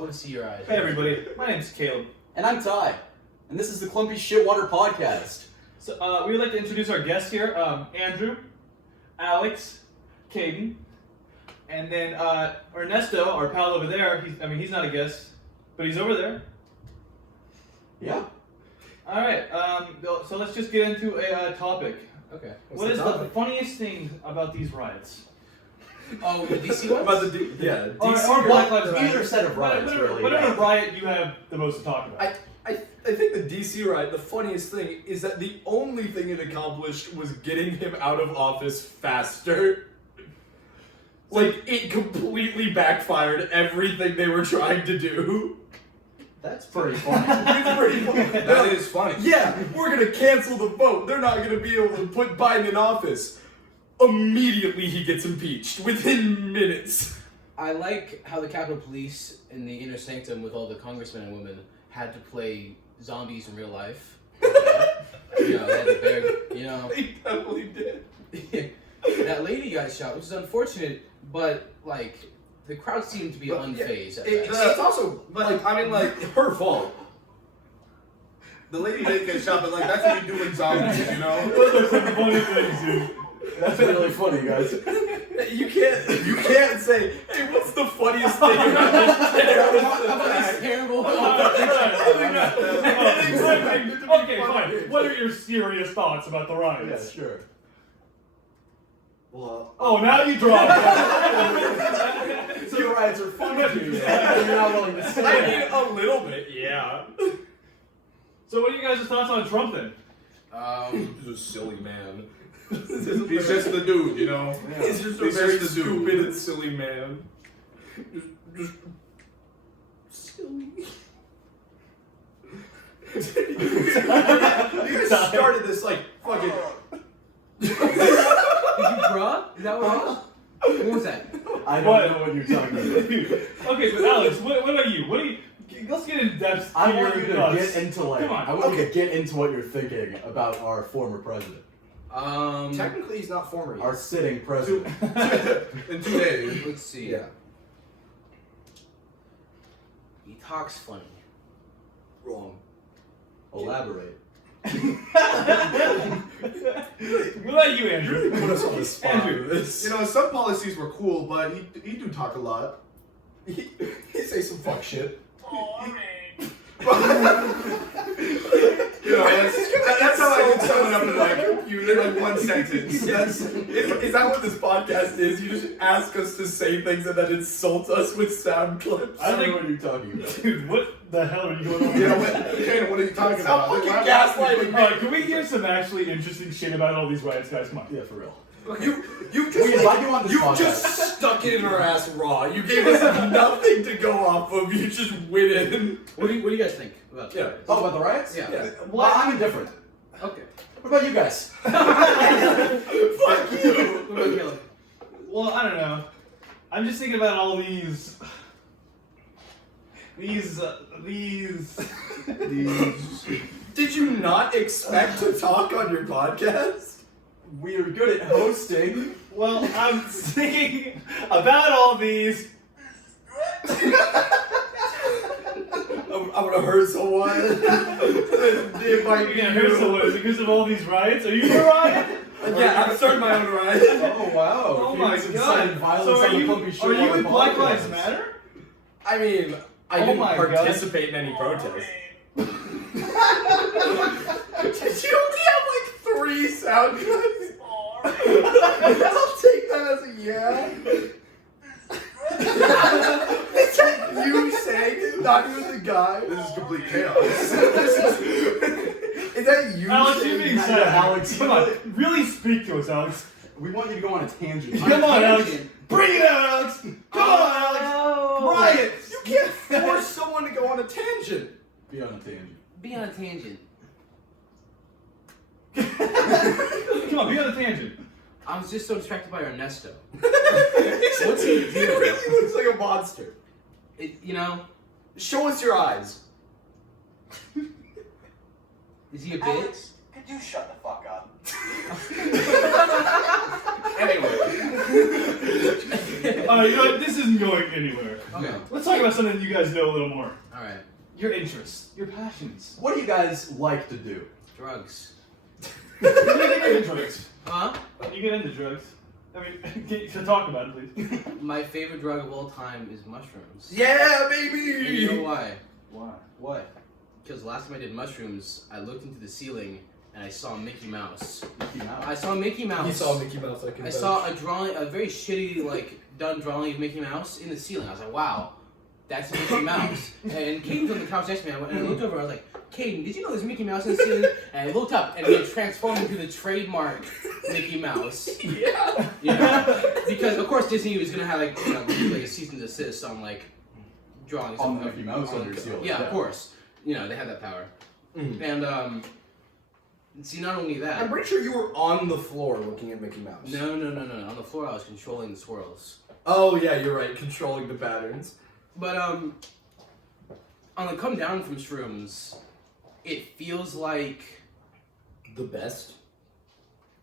want to see your eyes. Hey everybody, my name's Caleb. And I'm Ty. And this is the Clumpy Shitwater Podcast. So we would like to introduce our guests here. Andrew, Alex, Caden, and then Ernesto, our pal over there. He's not a guest, but he's over there. Yeah. Alright, so let's just get into a topic. Okay. What is the funniest thing about these riots? Oh, the DC ones? About DC Or Black Lives Matter. Either set of riots, really. Whatever riot you have the most to talk about. I think the DC riot, the funniest thing is that the only thing it accomplished was getting him out of office faster. Like, it completely backfired everything they were trying to do. That's pretty funny. It's pretty funny. That is funny. Yeah, we're gonna cancel the vote. They're not gonna be able to put Biden in office. Immediately he gets impeached, within minutes. I like how the Capitol Police in the inner sanctum with all the congressmen and women had to play zombies in real life. They had to beg, They definitely did. That lady got shot, which is unfortunate, but, the crowd seemed to be unfazed at that. It's also, her fault. The lady didn't get shot, but that's what you do in zombies, Those are some funny things, dude. That's really funny, guys. You can't say, hey, what's the funniest thing about this That's terrible. Okay, fine. What are your serious thoughts about the riots? Yeah, sure. Well, Oh, now you draw. So the riots are funny to you, and you're not willing to say I it. mean, a little bit, yeah. So what are you guys' thoughts on Trump then? He's a silly man. he's just the dude, Yeah. He's just a He's very just the dude. stupid and silly man. Just silly. You guys started this fucking. Did you draw? Is that what it was? What was that? I don't know what you're talking about. Okay, but Alex, what about you? Let's get in depth. I want you to thoughts. get into Come on. I want you to get into what you're thinking about our former president, Technically, he's not former yet. our sitting president. In 2 days. Let's see. Yeah. He talks funny. Wrong. Elaborate. What about you, Andrew? Put us on the spot. Andrew. Some policies were cool, but he do talk a lot. He say some fuck shit. That's how I can sum it up in one sentence. Is that what this podcast is? You just ask us to say things and then insult us with sound clips? I don't know what you're talking about. Dude, what the hell are you going on? What are you talking Stop about? fucking gaslighting me. Alright, can we hear some actually interesting shit about all these riots, guys? Come on. Yeah, for real. You We invite you on this podcast. just stuck it in our ass raw. You gave us nothing to go off of. You just went in. What do you guys think about Yeah. that? Oh, about the riots? Yeah. Well, I'm indifferent. Okay. What about you guys? Fuck you. What about Caleb? Well, I don't know. I'm just thinking about all these. Did you not expect to talk on your podcast? We are good at hosting. Well, I'm thinking about all these. I'm gonna hurt someone. They might You're be gonna hurt someone. Is it because of all these riots? Are you the riot? Yeah, I'm starting my own riot. Oh wow! Oh my He's god! inciting violence So are on the you Clumpy with Shitwater Black Podcast. Lives Matter? I mean, I Oh didn't my God. participate in any protest. Did you only have 3 sound cuts? I'll take that as a yeah. Is that you saying it? Not even the guy? This is complete chaos. Is that you Alex, you're saying being Yeah, sad. Alex. Come on, really speak to us, Alex. We want you to go on a tangent. Come on, Alex. Bring it out, Alex. Come on, Alex. Oh. Riot. You can't force someone to go on a tangent. Be on a tangent. Be on a tangent. Come on, be on a tangent. I was just so distracted by Ernesto. What's he He doing? really looks like a monster. Show us your eyes. Is he a bitch? Alex, could you shut the fuck up? Anyway. Alright, you know what? This isn't going anywhere. Okay. Let's talk about something you guys know a little more. All right. Your interests, your passions. What do you guys like to do? Drugs. You get into drugs. Huh? You get into drugs. I mean, to talk about it, please. My favorite drug of all time is mushrooms. Yeah, And baby. you know why? Why? What? Because last time I did mushrooms, I looked into the ceiling and I saw Mickey Mouse. Mickey Mouse? I saw Mickey Mouse. You saw Mickey Mouse. I saw a drawing, a very shitty, like, done drawing of Mickey Mouse in the ceiling. I was like, wow, that's Mickey Mouse. And Caden was on the couch next to me, and I looked over, I was like, Caden, did you know there's Mickey Mouse in the ceiling? And I looked up, and he had transformed into the trademark Mickey Mouse. Yeah. You know? Because, of course, Disney was going to have, like, you know, like a cease and desist on, like, drawings. On of Mickey Mouse on your ceiling. Yeah, of course. You know, they have that power. Mhm. And, see, not only that. I'm pretty sure you were on the floor looking at Mickey Mouse. No. On the floor, I was controlling the swirls. Oh yeah, you're right. Controlling the patterns. But on the come down from shrooms, it feels like The best.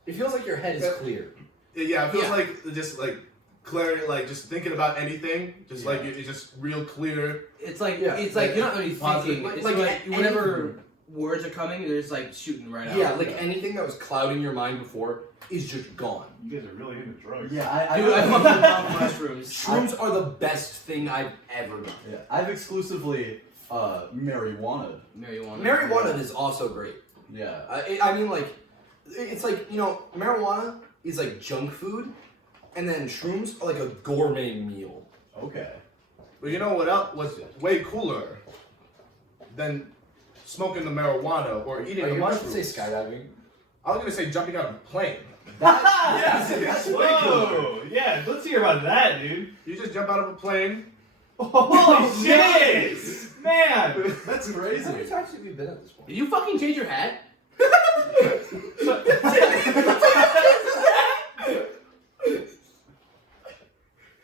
It feels like your head is clear. Yeah, it feels Yeah. like just like clarity, like just thinking about anything, just Yeah. like it's just real clear. it's like Yeah, it's like like you're not really positive, thinking. It's like like anything. whenever words are coming, they're just like shooting right out. Yeah, like anything that was clouding your mind before is just gone. You guys are really into drugs. Yeah, Dude, I fucking love mushrooms. Shrooms are the best thing I've ever done. Yeah, I've exclusively marijuana. Marijuana. Marijuana is also great. Yeah. I mean, like, it's like, you know, marijuana is like junk food, and then shrooms are like a gourmet meal. Okay. But you know what else was way cooler than smoking the marijuana or eating Are the you about to mushrooms? say skydiving? I was gonna say jumping out of a plane. Yes, that's way cooler. Whoa! Yeah, let's hear about that, dude. You just jump out of a plane. Holy shit! Man! That's How many crazy. times have you been at this point? Did you fucking change your hat?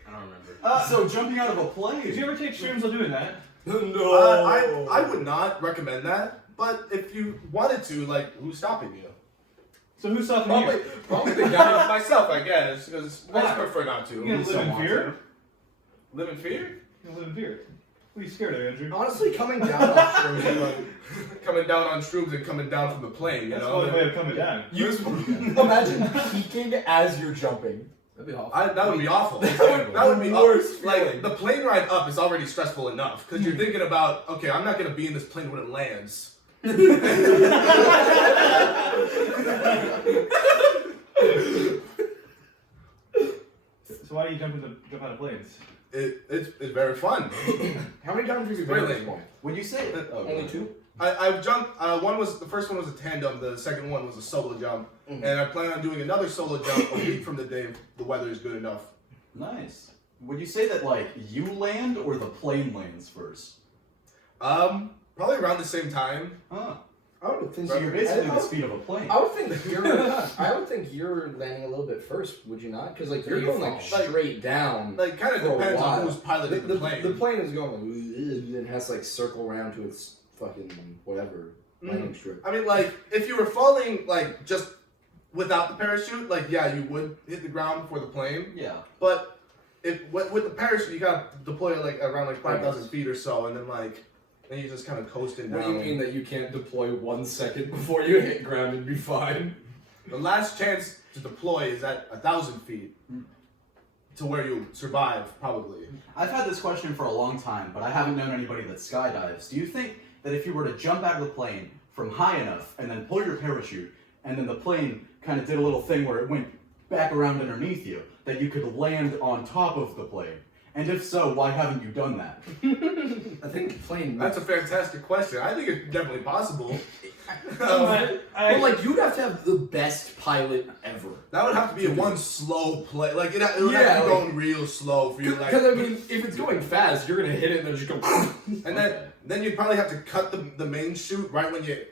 I don't remember. So jumping out of a Did plane. you ever take shrooms while doing that? No. I would not recommend that. But if you wanted to, like, who's stopping you? So who's stopping Probably, you? probably the guy myself, I guess, because I just Why? prefer not to. You gonna live in fear? Live in fear? You gonna live in fear? What are you scared of, Andrew? Honestly, coming down off shrooms, Coming down on shrooms and coming down from the plane, you That's the know? only way of coming down. you imagine peeking as you're jumping. That'd be awful. That would be awful. That would be be worst awful. Like, feeling. the plane ride up is already stressful enough, because you're thinking about, okay, I'm not going to be in this plane when it lands. So why do you jump out of planes? It's very fun. How many times have you been at this point? Would you say Only two? I've jumped, the first one was a tandem, the second one was a solo jump, Mhm. and I plan on doing another solo jump a week from the day the weather is good enough. Nice. Would you say that like you land or the plane lands first? Probably around the same time. Huh. I would think So you're basically I the speed of a plane. would think you're landing a little bit first, would you not? Because like you're You going like fall. straight down. Like, kind of For a depends on while. who's piloting the plane. The plane is going and has to like circle around to its fucking whatever landing strip. I mean, like, if you were falling, like, just without the parachute, like, yeah, you would hit the ground before the plane. Yeah. But if with the parachute, you gotta deploy like around like 5,000 feet or so, and then you just kind of coasting What down. do you mean that you can't deploy 1 second before you hit ground and be fine? The last chance to deploy is at 1,000 feet, to where you survive probably. I've had this question for a long time, but I haven't known anybody that skydives. Do you think that if you were to jump out of the plane from high enough and then pull your parachute, and then the plane kind of did a little thing where it went back around underneath you, that you could land on top of the plane? And if so, why haven't you done that? I think plane. That's a fantastic question. I think it's definitely possible. I- But like you'd have to have the best pilot ever. That would have to be a one slow play. Like it would Yeah, have to be like- going real slow for you. Like, Because I mean, if it's going fast, you're gonna hit it and then just go. and then you'd probably have to cut the main chute right when you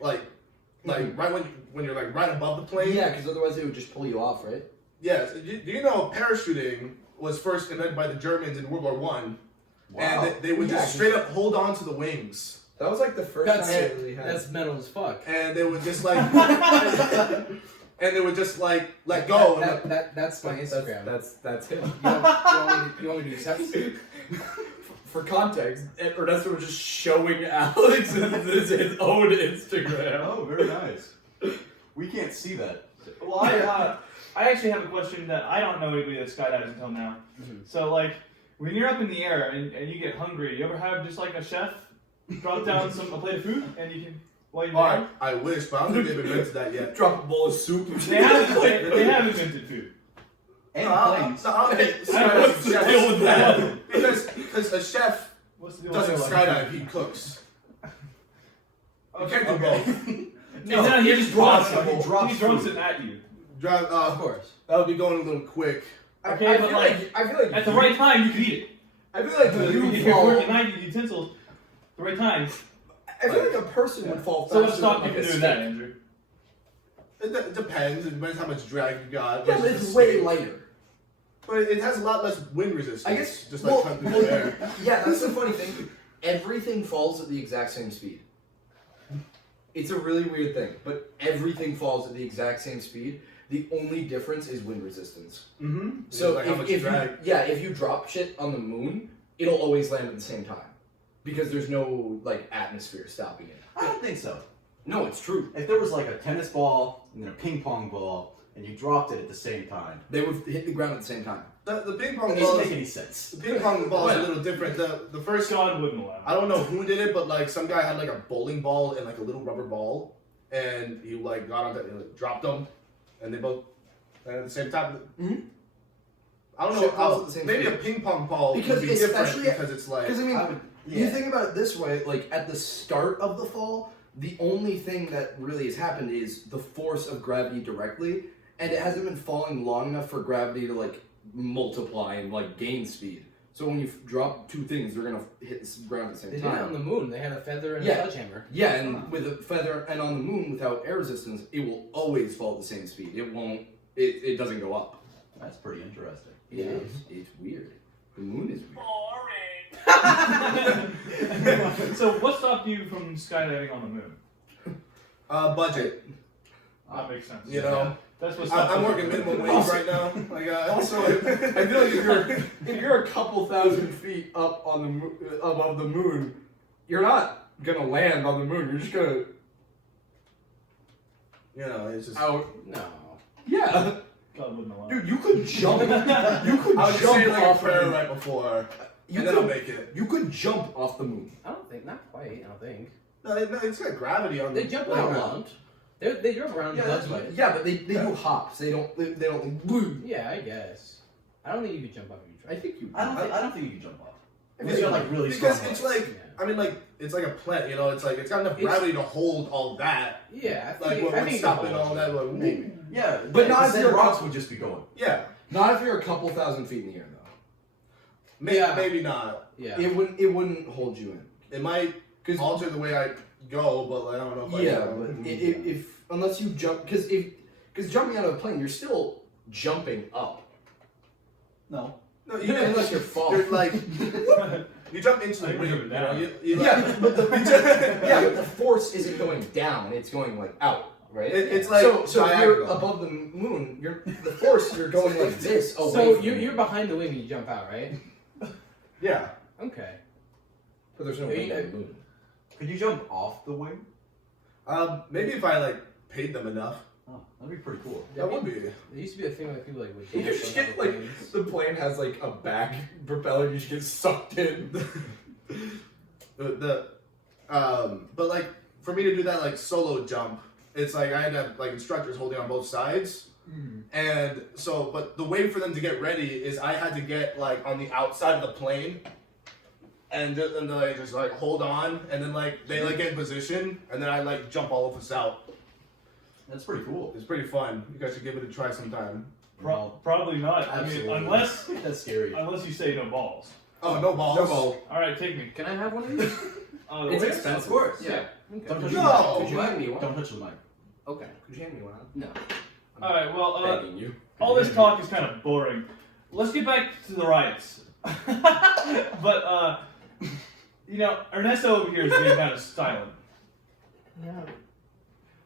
right when you're like right above the plane. Yeah, because otherwise it would just pull you off, right? Yes. Do you know parachuting was first invented by the Germans in World War One, and they would Yeah, just straight up hold on to the wings, That was like the first That's time it really had. That's metal as fuck. and they would just like, and they would just like let go. That's my Instagram. That's him. You want me to accept? For context, Ernesto was just showing Alex his own Instagram. Oh, very nice. We can't see that. Well, I actually have a question that I don't know anybody that skydives until now. So, like, when you're up in the air and you get hungry, you ever have just like a chef drop down a plate of food and you can while you're there? I wish, but I don't think they've invented that yet. Drop a bowl of soup. They have invented food. And planes. What's the deal with that? Because a chef What's the deal doesn't with skydive, he cooks. You can't do both. No, he just drops it. He drops He drops food. it at you. Of course. That would be going a little quick. Okay, I but feel like, I feel like at the right time, you can eat it. I feel like If you you're fall. working knife utensils, the right time. I feel like a person would fall So faster what stopped than you like from a doing that, stick. Andrew? It depends. It depends how much drag you got. Yeah, but versus it's the way stick. lighter. But it has a lot less wind resistance. I guess just like cut through the air. Yeah, that's the funny thing. Everything falls at the exact same speed. It's a really weird thing, but everything falls at the exact same speed. The only difference is wind resistance. Mm-hmm. So like how much if drag. if you drop shit on the moon, it'll always land at the same time because there's no like atmosphere stopping it. I don't think so. No, it's true. If there was like a tennis ball and then a ping pong ball, and you dropped it at the same time, They would hit the ground at the same time. The ping pong it ball. doesn't make any sense. The ping pong ball is a little different. The first. God wouldn't allow I don't know who did it, but like some guy had like a bowling ball and like a little rubber ball, and he like got on that, dropped them, and they both landed at the same time. Mhm. I don't know. Shit falls at the same Maybe speed. a ping pong ball Because would be different especially- because it's like. Because I mean, I would, you yeah. think about it this way: like at the start of the fall, the only thing that really has happened is the force of gravity directly, and it hasn't been falling long enough for gravity to like multiply and like gain speed. So when you drop two things, they're gonna hit the ground at the They same did it on time. the moon. They had a feather and Yeah. a sledgehammer. Yeah, and with a feather and on the moon without air resistance, it will always fall at the same speed. It won't. It doesn't go up. That's pretty interesting. It is. It's weird. The moon is weird. So what stopped you from skydiving on the moon? Budget. That makes sense. You know, That's what stopped I'm you. working minimum wage right now. Like, Also, I feel like if you're a couple thousand feet up on the above the moon, you're not gonna land on the moon. You're just gonna you know, it's just. out. No. Yeah, God wouldn't allow. dude, you could jump. You could I was just jump saying like a off. prayer The, right before, You and then I'll could, make it. you could jump off the moon. I don't think. Not quite. I don't think. No, it's got gravity on They the jump ground. around. They drove around. Yeah, the that's budget. right. Yeah, but they do hops. They don't like, boom. Yeah, I guess. I don't think you could jump off if you tried. I think you. I don't think you can jump off. Yeah, Unless you're like really strong. because it's like I mean like it's like a plant, you know. It's like it's got enough gravity to hold all that. Yeah, I Like think. when I we're think stopping all that. Like, Maybe. Yeah, But yeah, not 'cause if then you're rocks up- would just be going. yeah, Not if you're a couple thousand feet in the air, though. maybe, Yeah. maybe not. Yeah. It wouldn't hold you in. It might 'Cause- alter the way I go, but I don't know if I Yeah, know. but if unless you jump, because jumping out of a plane, you're still jumping up. No. No, you Unless you're falling. You're like you jump into the Like, wind. you're You down. know, you like, Yeah, but the force isn't going down; it's going like out, right? it's like so if you're diagonal. above the moon, the force you're going like this away. So from you're behind the wing and you jump out, right? Yeah. Okay. but there's no Yeah, wind on the moon. Could you jump off the wing? Maybe if I like paid them enough, Oh, that'd be pretty cool. that would be. There used to be a thing like people like would You dance just on get top of like planes. the plane has like a back propeller. You just get sucked in. But like for me to do that like solo jump, it's like I had to have like instructors holding on both sides. And so, but the way for them to get ready is I had to get like on the outside of the plane, and then like just like hold on, and then like they like get in position, and then I like jump all of us out. That's pretty cool. It's pretty fun. You guys should give it a try sometime. Probably not. I mean, Absolutely. unless That's scary. you say no balls. Oh, no balls. No ball. All right, take me. Can I have one of these? It's Wait, expensive. Of course. Yeah. Okay. Don't touch No. the mic. Could you hand me one? Don't touch the mic. Okay. Could you hand me one? No. All right. Well, Begging you. all this talk is kind of boring. Let's get back to the riots. But you know, Ernesto over here is being kind of silent. Yeah.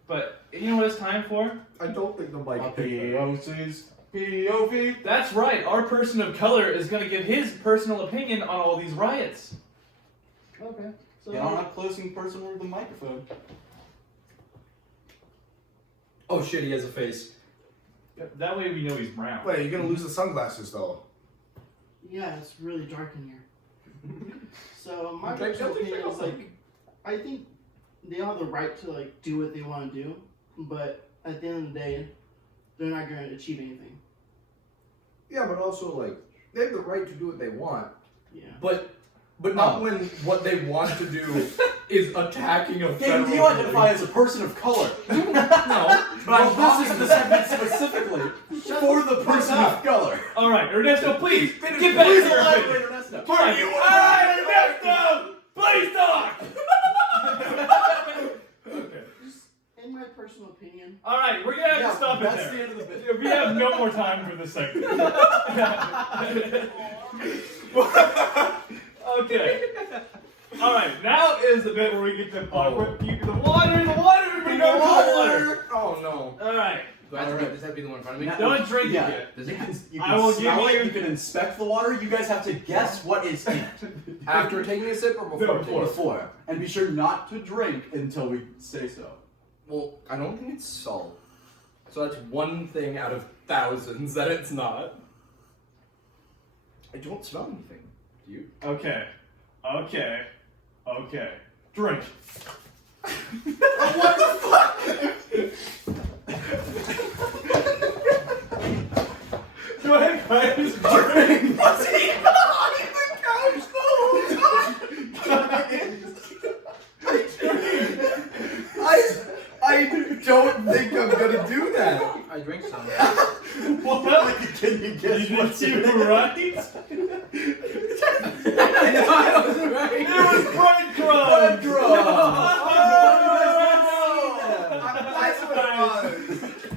But you know what it's time for? I don't think the mic. POC's POV. That's right. Our person of color is going to give his personal opinion on all these riots. Okay. So, Get on up close and personal with the microphone. Oh shit, he has a face. that way we know he's brown. Wait, you're gonna lose the sunglasses though. Yeah, it's really dark in here. So my Okay, personal don't think opinion is so. like, I think they all have the right to like do what they want to do, but at the end of the day, they're not going to achieve anything. Yeah, but also like they have the right to do what they want, Yeah. but not when what they want to do is attacking a Gabe, federal do you identify police. as a person of color? No, But well, this is the segment specifically for the person of color. All right, Ernesto, please get back to Please your elaborate, opinion. Ernesto. All right, Ernesto, please talk. Okay. In my personal opinion, All right, we're gonna have to stop it that's there. the end of the bit. We have no more time for this segment. Okay. All right, now is the bit where we get to the water. The water. We go to the water. Oh no. All right. Do I have to, does that be the one in front of me? Now- Don't drink Yeah. it yet. Does You it? can, you I can will give smell you- it, you can inspect the water, you guys have to guess what is in it After taking a sip or before? No, taking a sip? before. And be sure not to drink until we say so. Well, I don't think it's salt. So that's one thing out of thousands that it's not. I don't smell anything. Do you? Okay. Drink. What the fuck? Go ahead, guys. Drink! Was he behind the couch the whole time? I don't think I'm gonna do that. I drink some. What? Can you guess You what's in did it? you right? I wasn't right. It was breadcrumbs. That's what it was.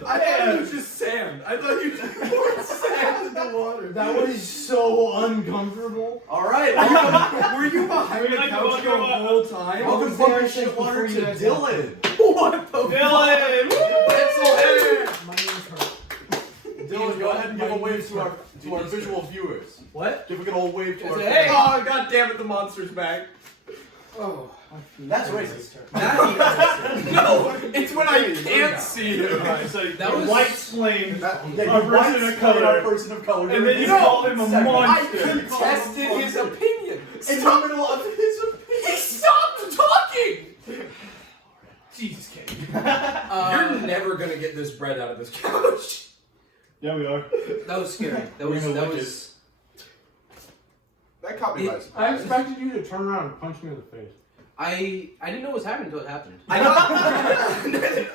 I thought it was just sand. I thought you just poured sand in the water. That was so uncomfortable. Alright, Were you behind We're the like couch the walking whole time? welcome was there to since shit water before to you guys- Dylan. What the Dylan. My name's Kurt. Dylan, go ahead and give a wave to our visual viewers. What? Give a good old wave to our Hey! Oh, god damn it, the monster's back. Oh. That's racist. No, it's when I can't see him. Alright, so That that was- was white flame, Yeah, Our you person white of slayed color. our person of color. and then you during called this him a segment. I monster. contested his opinion. In the middle of his opinion. He stopped talking. Jesus, Kate. You're never gonna get this bread out of this couch. Yeah, we are. That was scary. That We're was. gonna That lick was. That caught me by I surprise. expected you to turn around and punch me in the face. I didn't know what was happening until it happened. I know.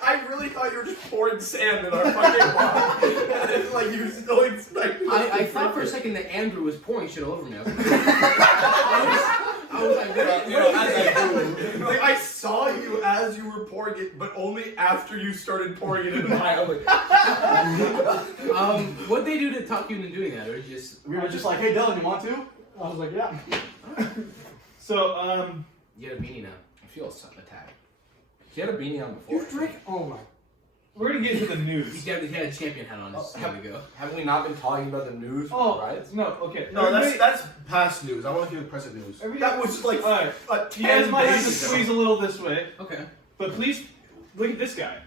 I really thought you were just pouring sand in our fucking water. It's like you still expected. I thought for a second that Andrew was pouring shit all over me. I was like, Like I saw you as you were pouring it, but only after you started pouring it in my. I'm like, what'd they do to talk you into doing that, or just We were just like, hey Dylan, you want to? I was like, yeah. So, you had a beanie now? I feel attacked. he had a beanie on before. You drink? Oh my. we're gonna get into the news. He had a champion hat on just a second ago. Haven't we not been talking about the news? Oh, right? no, okay. No, Everybody- that's past news. I want to hear the present news. That was like Alright, a you guys 10 might have to days ago. squeeze a little this way, Okay. but please look at this guy.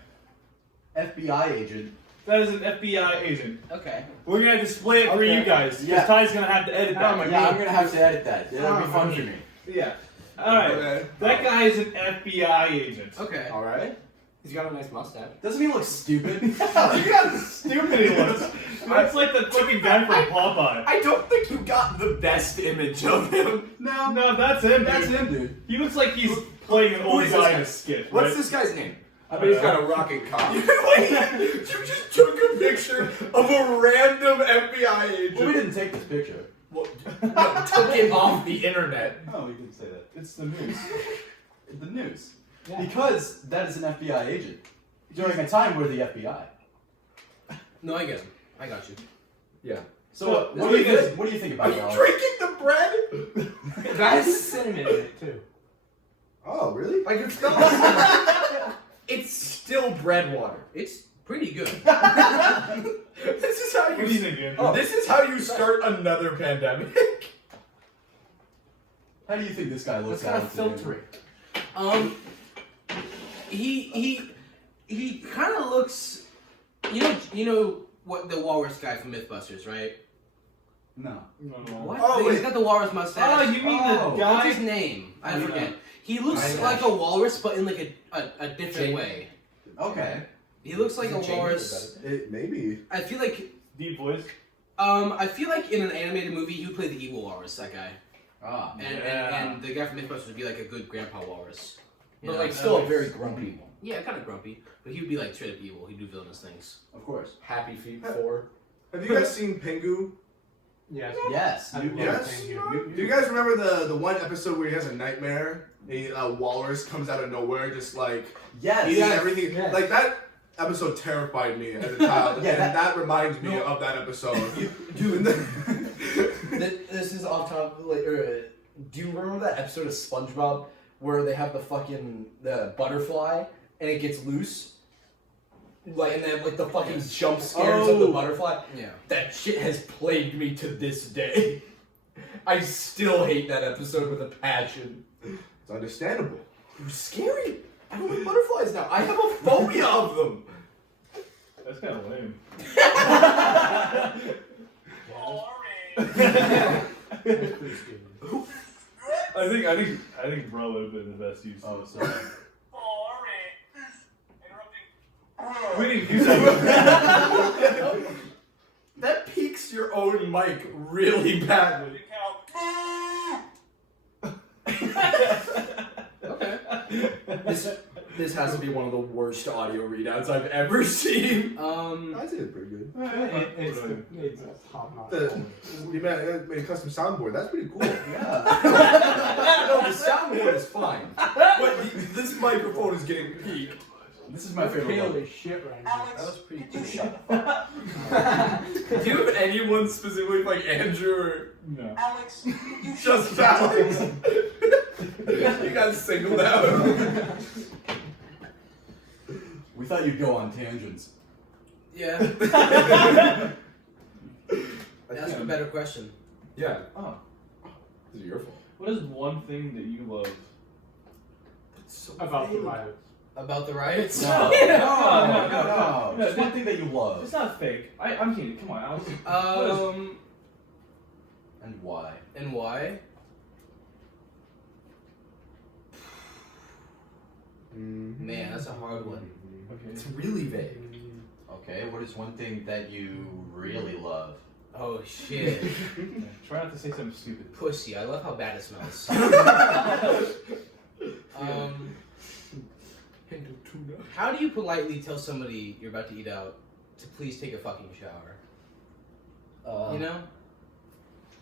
FBI agent. That is an FBI agent. Okay. We're gonna display it for Okay. you guys. Yeah. Yeah. Ty's gonna have to edit that. Oh my Yeah, I'm gonna have to edit that. That'll be Oh, fun my for me. Yeah. Alright. Okay. That guy is an FBI agent. Okay. Alright. He's got a nice mustache. Doesn't he look stupid? Look how stupid he looks. That's like the fucking guy from Popeye. I don't think you got the best image of him. No, that's him. That's dude. him, dude. He looks like he's playing an old is this guy guy? in a skit. What's right? this guy's name? I bet he's got a rocket car. Wait, you just took a picture of a random FBI agent. Well, we didn't take this picture. Well, no, took it off the internet. Oh, we didn't say that. It's the news. The news. Yeah. Because that is an FBI agent. During a time where the FBI. No, I get him. I got you. Yeah. So, So, what do you think Are about it, you Alex? drinking the bread? That is cinnamon in it too. Oh, really? I can smell it. It's still bread water. It's pretty good. This is how What do you think, Andrew? This is how you start another pandemic. How do you think this guy looks? Let's kind of Alex? filter it. He kind of looks. You know what the walrus guy from MythBusters, right? No. No. What? Oh, He's wait. got the walrus mustache. Oh, you mean Oh. the guy? What's his name? I Yeah. forget. He looks I- like a walrus, but in like a different Jaden. way. Okay. He looks like a Is it Jaden or walrus. Maybe. I feel like Deep voice. I feel like in an animated movie he would play the evil walrus, that guy. Ah. And the guy from MythBusters would be like a good grandpa walrus. You But know? like still a very grumpy one. Yeah, kind of grumpy, but he would be like straight up evil. He'd do villainous things. Of course. Happy Feet 4. Have you guys seen Pingu? Yes. Yes. I you- love Yes? Pingu. Do you guys remember the one episode where he has a nightmare? A walrus comes out of nowhere, just like Yes. eating everything. Yes. Like that episode terrified me as a child, Yeah, and that reminds me of that episode. Dude, this is off top. Do you remember that episode of SpongeBob where they have the butterfly and it gets loose? Like, and then like the fucking jump scares of the butterfly. Yeah. That shit has plagued me to this day. I still hate that episode with a passion. It's understandable. It was scary. I don't like butterflies now. I have a phobia of them. That's kind of lame. That's pretty stupid. I think bro would have been the best use. Oh, sorry. We didn't use that. That piques your own mic really badly. Okay. This has to be one of the worst audio readouts I've ever seen. I did it pretty good. It's top notch. You made a custom soundboard. That's pretty cool. Yeah. No, the soundboard is fine, but this microphone is getting peaked. This is my favorite Pale one. as shit right now. That was pretty cool. Do you have anyone specifically like Andrew or No. just Alex? You guys singled out. We thought you'd go on tangents. Yeah. That's a better question. Yeah. Oh, this is your fault. What is one thing that you love? So About the riots. About the riots? No. No. Just one thing that you love. It's not fake. I'm kidding. Come on, Alex. And why? And why? Man, that's a hard one. Okay. It's really vague. Okay, what is one thing that you really love? Oh shit. Try not to say something stupid. Pussy. I love how bad it smells. How do you politely tell somebody you're about to eat out to please take a fucking shower? You know?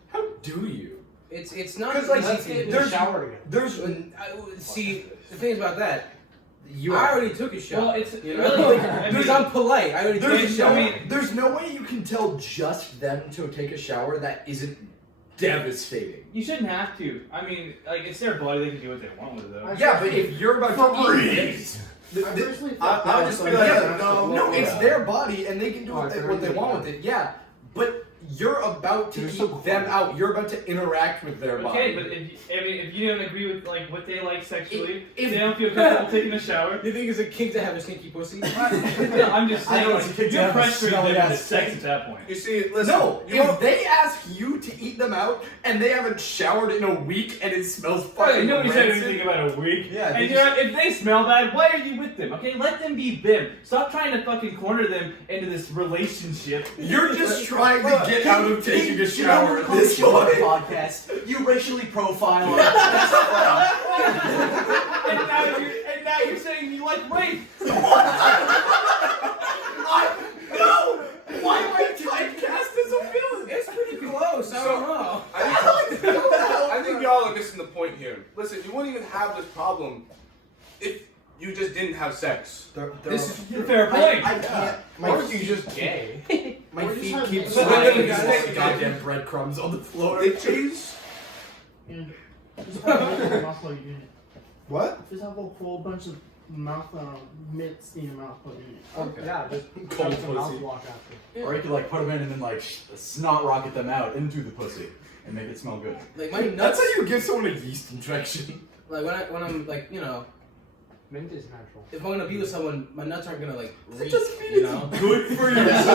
How do you? It's not 'Cause, like, easy Let's to get in do. the shower together. There's See, the thing about that, you. I already took a shower. Well, it's you know? really- Like, I because mean- I'm polite. I already took a There's shower. there's no way you can tell just them to take a shower that isn't devastating. You shouldn't have to. I mean, like, it's their body. They can do what they want with it, though. Yeah, but if you're about to eat, I personally I thought would just be like, yeah, no, it's their body and they can do Oh, it's what they already want with it. Yeah, but you're about to You're eat so them cool. out. You're about to interact with their body. Okay, but if you don't agree with like what they like sexually, If- they don't feel comfortable taking a shower. You think it's a kink to have a stinky pussy? No, I'm just I saying, know it's a like, kick to you're have a pressuring smelly them into ass sex thing. at that point. You see, listen. No, you if they ask you to eat them out and they haven't showered in a week and it smells fucking Nobody said rancid, anything about a week. Yeah, and they you know, if they smell bad, why are you with them? Okay, let them be them. Stop trying to fucking corner them into this relationship. you're just trying to get out of taking a shower You at know, this on the point. podcast. You racially profile. and now you're saying you like rape. No! Why am I typecast as a villain? It's pretty close. I don't know. I think y'all are missing the point here. Listen, you wouldn't even have this problem if you just didn't have sex. This is Fair point. I can't. My Or feet you just gay. My Or feet just keep have- sliding Guys, against the guys. goddamn breadcrumbs on the floor. Big cheese? Yeah. Just have a whole muscle unit. What? Just have a whole bunch of mouth mitts in your mouth. Put in it. Okay. Yeah, just Cold shove some pussy. mouthwash after. Or you could like put them in and then like snot rocket them out into the pussy and make it smell good. Like my That's nuts. how you give someone a yeast infection. Like when I'm like Mint is natural. if I'm gonna be with someone, my nuts aren't gonna like reek, just means you know. Good for you. Because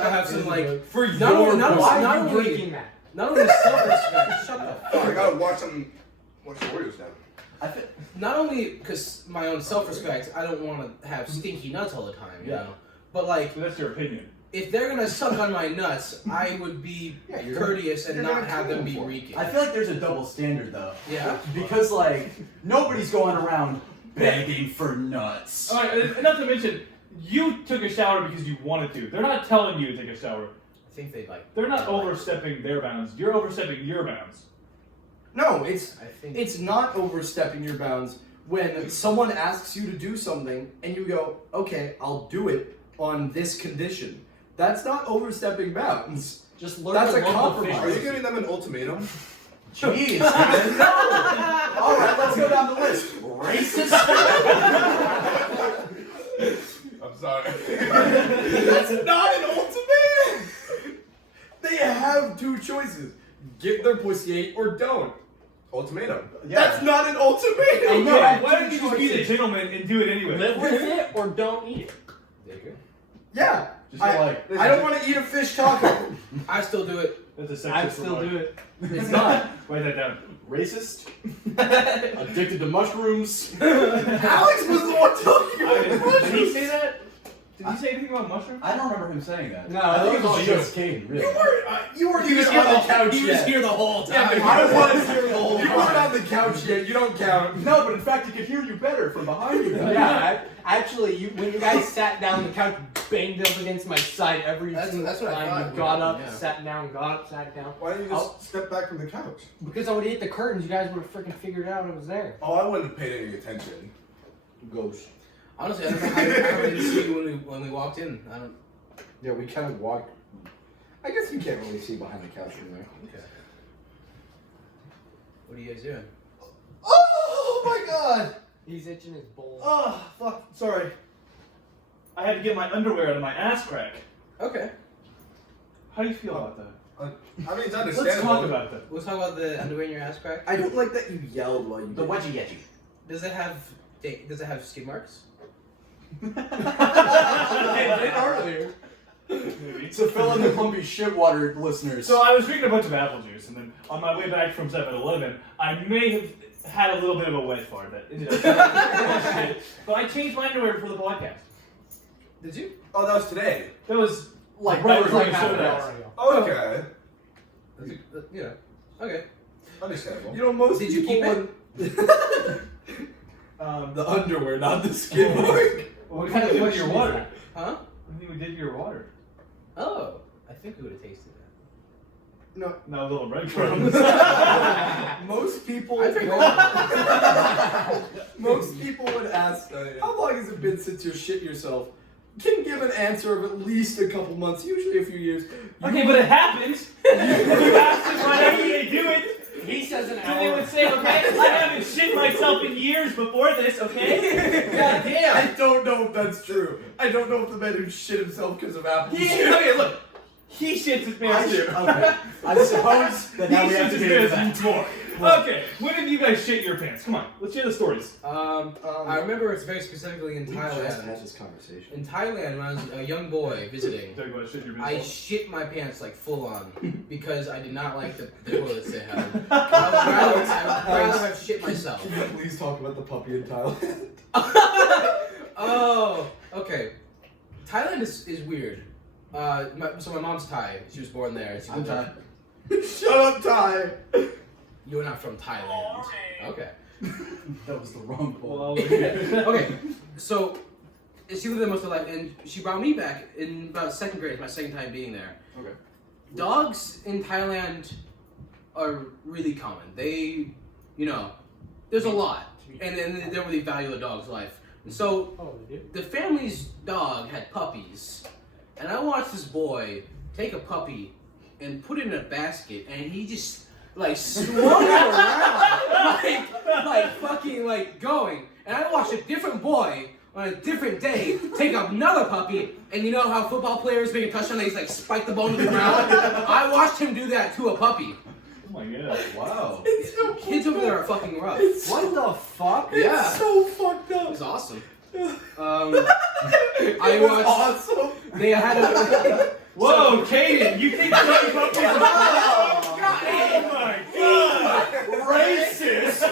I have some like For not your only, not, Why not, are you only, breaking that? not only self-respect. Shut the I fuck. gotta watch the Warriors now. I think Not only because my own self-respect, I don't want to have stinky nuts all the time, you know. But like, So that's your opinion. if they're gonna suck on my nuts, I would be Yeah, you're courteous and you're not gonna have them clean be them for it. reeking. I feel like there's a double standard though. Yeah. Because like nobody's going around begging for nuts. All right, and not to mention, you took a shower because you wanted to. They're not telling you to take a shower. I think they like. They're not overstepping their bounds. You're overstepping your bounds. No, it's I think. it's not overstepping your bounds when someone asks you to do something and you go, okay, I'll do it on this condition. That's not overstepping bounds. Just learn That's to a love the compromise. Are you fish. giving them an ultimatum? Jeez, man. No! Alright, let's go down the list. Racist? I'm sorry. That's not an ultimatum. They have two choices: give their pussy ate or don't. Ultimatum. That's not an ultimatum. I know. Yeah, why don't you just be the gentleman and do it anyway? Live with it or don't eat it. Yeah. Just I don't want to eat a fish taco. I still do it. That's a sexist I'd still remark. do it. It's not. Write that down. Racist? Addicted to mushrooms? Alex was the one talking about Did he mushrooms. say that? Did he say anything about mushrooms? I don't remember him saying that. No, I think it was oh, just Caden, really. You weren't He was even here on the the couch He was yet. here the whole Yeah, time. but I was here the whole time. You weren't on the couch yet. You don't count. No, but in fact, he could hear you better from behind you. Yeah, actually, when you guys sat down, the couch banged up against my side every That's single what I time. thought. You got up, Yeah. sat down, got up, sat down. Why don't you just step back from the couch? Because I would hit the curtains, you guys would have freaking figured out I was there. Oh, I wouldn't have paid any attention. Ghost. Honestly, I don't really see you when we walked in. I don't. Yeah, we kind of walked. I guess you can't really see behind the couch from there. Okay. What are you guys doing? Oh my god! He's itching his bowl. Oh, fuck. Sorry. I had to get my underwear out of my ass crack. Okay. How do you feel about that? I mean, it's Let's understandable. talk about that. Let's talk about the underwear in your ass crack. I don't like that you yelled while you The did. wedgie yetchy. Does it have skid marks? It did earlier. Maybe. To fill in the Clumpy shit water listeners. So I was drinking a bunch of apple juice, and then on my way back from 7-Eleven, I may have had a little bit of a wet fart that ended up shit. But I changed my underwear for the podcast. Did you? Oh, that was today. That was Like, right that was before like you half showed an up. hour ago. Okay. Yeah. Okay. Understandable. You know, most Did you people keep would- The underwear, not the skin mark. What kind of did with your water? Huh? What do you think we did to your water? Oh, I think we would have tasted that. No, little breadcrumbs. most people. I drink all Most people would ask, how long has it been since you shit yourself? Can give an answer of at least a couple months, usually a few years. Okay, but it happens. You asked them whenever they do it. He says an And they would say, okay, I haven't shit myself in years before this, okay? God damn. I don't know if that's true. I don't know if the man who shit himself because of apple juice. Okay, look. He shits his pants too. Okay. I suppose that now He we have shits to his get into pants that. more. Okay, when have you guys shit your pants? Come on, let's hear the stories. I remember it's very specifically in We just had Thailand. this conversation. In Thailand, when I was a young boy visiting, Talk about shit your I pants. shit my pants like full on because I did not like the toilets they had. I would rather have shit myself. Can you please talk about the puppy in Thailand? Oh, okay. Thailand is weird. So my mom's Thai. She was born there. She I'm lived Thai. Shut up, Ty. You're not from Thailand. Okay. That was the wrong one. Well, yeah. Okay. So she lived there most of her life, and she brought me back in about second grade. It's my second time being there. Okay. Dogs in Thailand are really common. They, there's a lot, and they don't really value a dog's life. So Oh, they do? the family's dog had puppies, and I watched this boy take a puppy and put it in a basket, and he just like swung it around, like fucking like going. And I watched a different boy on a different day take another puppy, and you know how football players make a touchdown, they just like spike the ball to the ground? I watched him do that to a puppy. Oh my god. Wow. Kids over there are fucking rough. What the fuck? Yeah. It's so fucked It up. was awesome. It I was watched. awesome. They had a. Whoa, Caden, you think Johnny Puppies are Oh my god! Racist!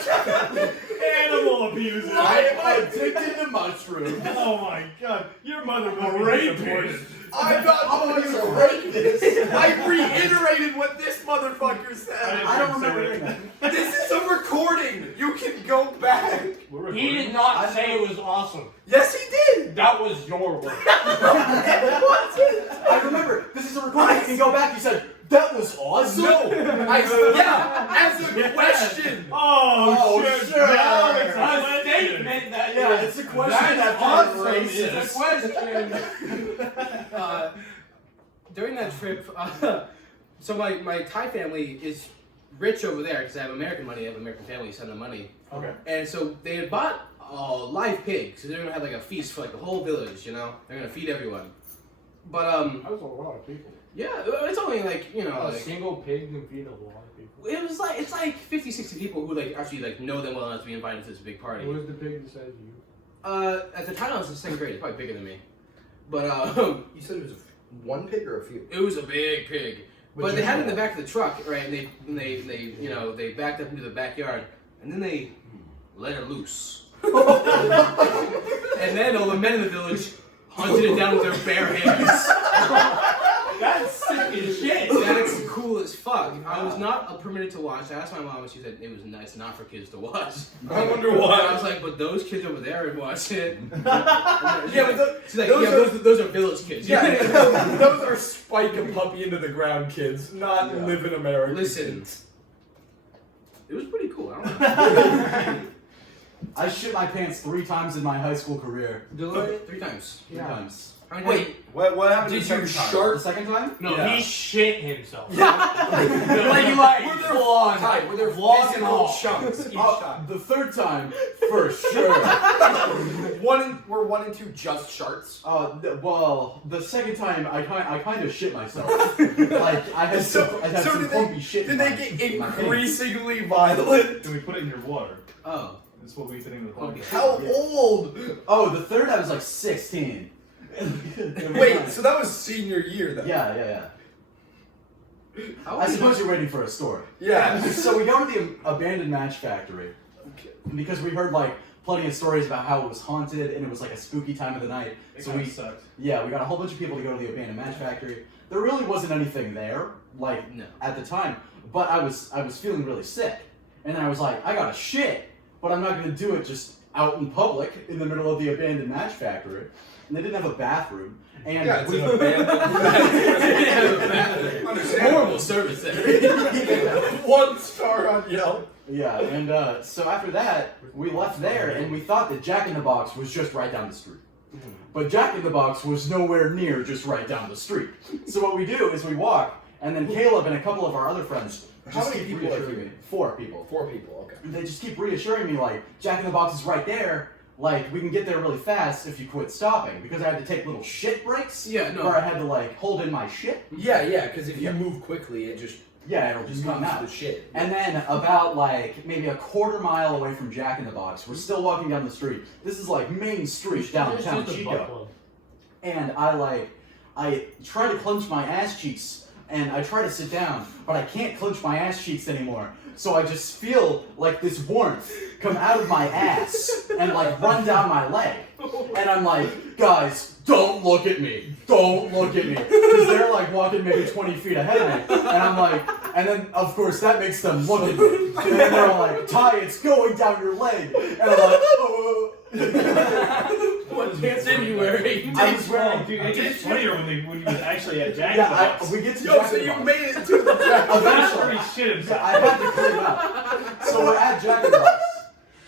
Animal abuser! I am addicted to mushrooms. Oh my god, your mother A must be rapist. disappointed. I'm not Oh, he's a rapist. rapist. I reiterated what this motherfucker said. I don't remember hearing that. This is a recording. You can go back. We're He recording. did not say it was awesome. Yes, he did. That was your word. I remember, this is a recording. You can go back. You said, that was awesome. No. Yeah, as a question. Oh, sure. Now it's a A question. statement that Yeah, it's a question that's that awesome is is a racist. question. During that trip, so my Thai family is rich over there because I have American money. I have American family, send them money. Okay. And so they had bought a live pig, so they're gonna have like a feast for like the whole village. You know, they're gonna feed everyone. But That was a lot of people. yeah, it's only like A like, single pig can feed a lot of people. it was like it's like 50, 60 people who like actually like know them well enough to be invited to this big party. What was the pig the size of you? At the time I was in second grade, it's probably bigger than me. But You said it was one pig or a few? it was a big pig. But they had it in the back of the truck, right? And they you know they backed up into the backyard, and then they let it loose. And then all the men in the village hunted it down with their bare hands. That's sick as shit. That's cool as fuck. I was not permitted to watch. I asked my mom, and she said it was it's not for kids to watch. I wonder And why. I was like, but those kids over there are watching it. Yeah, but She's like, those yeah, are- those are village kids. yeah, those are spike a puppy into the ground kids, not live in America. Listen, it was pretty cool. I don't know. I shit my pants 3 times in my high school career. 3 times. 3 times. How many Wait, what happened Did to you the second time? The second time? No, Yeah. he shit himself. Were there full-on. Ty, were there Vlog and physical all. chunks each Oh, time? the third time, for sure. Were 1 and 2 just sharts? Well, the second time I kind of shit myself. Like I had some clumpy shit. Did in they my- get in my pants. increasingly violent? Can we put it in your water? Oh. That's what we said in the Okay. podcast. How old? Oh, the third I was like 16. Wait, so that was senior year then? Yeah. How I old suppose you're waiting for a story. Yeah. So we go to the abandoned match factory because we heard like plenty of stories about how it was haunted and it was like a spooky time of the night. It So kinda we sucked. we got a whole bunch of people to go to the abandoned match factory. There really wasn't anything there, like No. at the time, but I was feeling really sick, and I was like, I gotta shit, but I'm not gonna do it just out in public in the middle of the abandoned match factory. And they didn't have a bathroom. And Yeah, it's we- an abandoned. Horrible service there. 1 star on Yelp. Yeah, and so after that, we left there, and we thought that Jack in the Box was just right down the street. But Jack in the Box was nowhere near just right down the street. So what we do is we walk, and then Caleb and a couple of our other friends How just many keep people are reassuring you? me. 4 people. 4 people, okay. And they just keep reassuring me, like, Jack in the Box is right there. Like, we can get there really fast if you quit stopping. Because I had to take little shit breaks. Yeah, no. Where I had to, like, hold in my shit. Yeah, because if you Yeah. move quickly, it just Yeah, it'll just come moves out. the shit. And then about like maybe a quarter mile away from Jack in the Box, we're still walking down the street. This is like Main Street downtown Chico. And I try to clench my ass cheeks and I try to sit down, but I can't clench my ass cheeks anymore. So I just feel like this warmth come out of my ass and like run down my leg. And I'm like, guys, don't look at me. Don't look at me. Because they're like walking maybe 20 feet ahead of me. And I'm like, and then of course that makes them look at me. And then they're like, Ty, it's going down your leg. And I'm like, oh. What pants are you wearing? I was wearing. Oh, dude, it gets funnier when he was actually at Jack in the Yeah, Box. we get to Yo, Jack so in the you Box. made it to the Jack. That's where he shit himself. I had to clean up. So we're at Jack in the Box.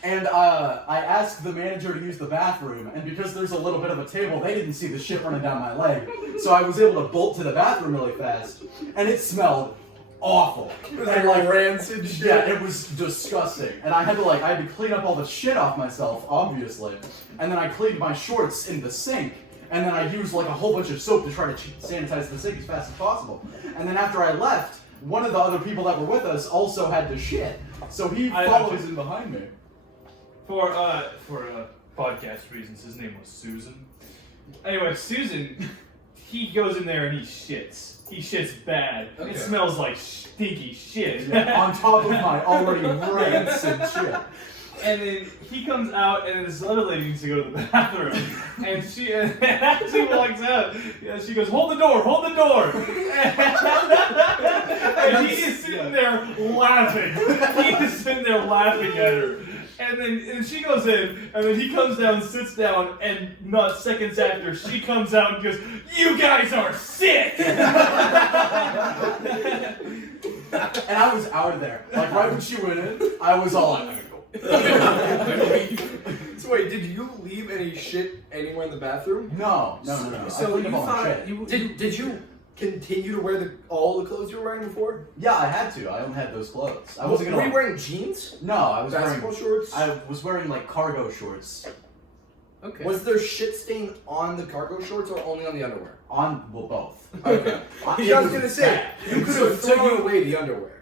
And I asked the manager to use the bathroom, and because there's a little bit of a table, they didn't see the shit running down my leg. So I was able to bolt to the bathroom really fast, and it smelled awful. It was And, like rancid shit. Yeah, it was disgusting. And I had to clean up all the shit off myself, obviously. And then I cleaned my shorts in the sink. And then I used like a whole bunch of soap to try to sanitize the sink as fast as possible. And then after I left, one of the other people that were with us also had to shit. So he follows in behind me. For podcast reasons, his name was Susan. Anyway, Susan, he goes in there and he shits. He shits bad. Okay. It smells like stinky shit. Yeah, on top of my already rancid shit. And then he comes out, and this other lady needs to go to the bathroom. And she walks out. Yeah, she goes, hold the door, hold the door. And he is sitting there laughing. He is sitting there laughing at her. And she goes in, and then he comes down, sits down, and not seconds after, she comes out and goes, you guys are sick! And I was out of there. Like, right when she went in, I was all like, So wait, did you leave any shit anywhere in the bathroom? No. I So cleaned you up all my thought shit. did you continue to wear all the clothes you were wearing before? Yeah, I had to. I only had those clothes. I wasn't Were gonna. you wearing jeans? No, I was Basketball wearing. shorts? I was wearing like cargo shorts Okay. Was there shit stain on the cargo shorts or only on the underwear? on both. Okay. It I was was gonna say, you could have So thrown away the underwear.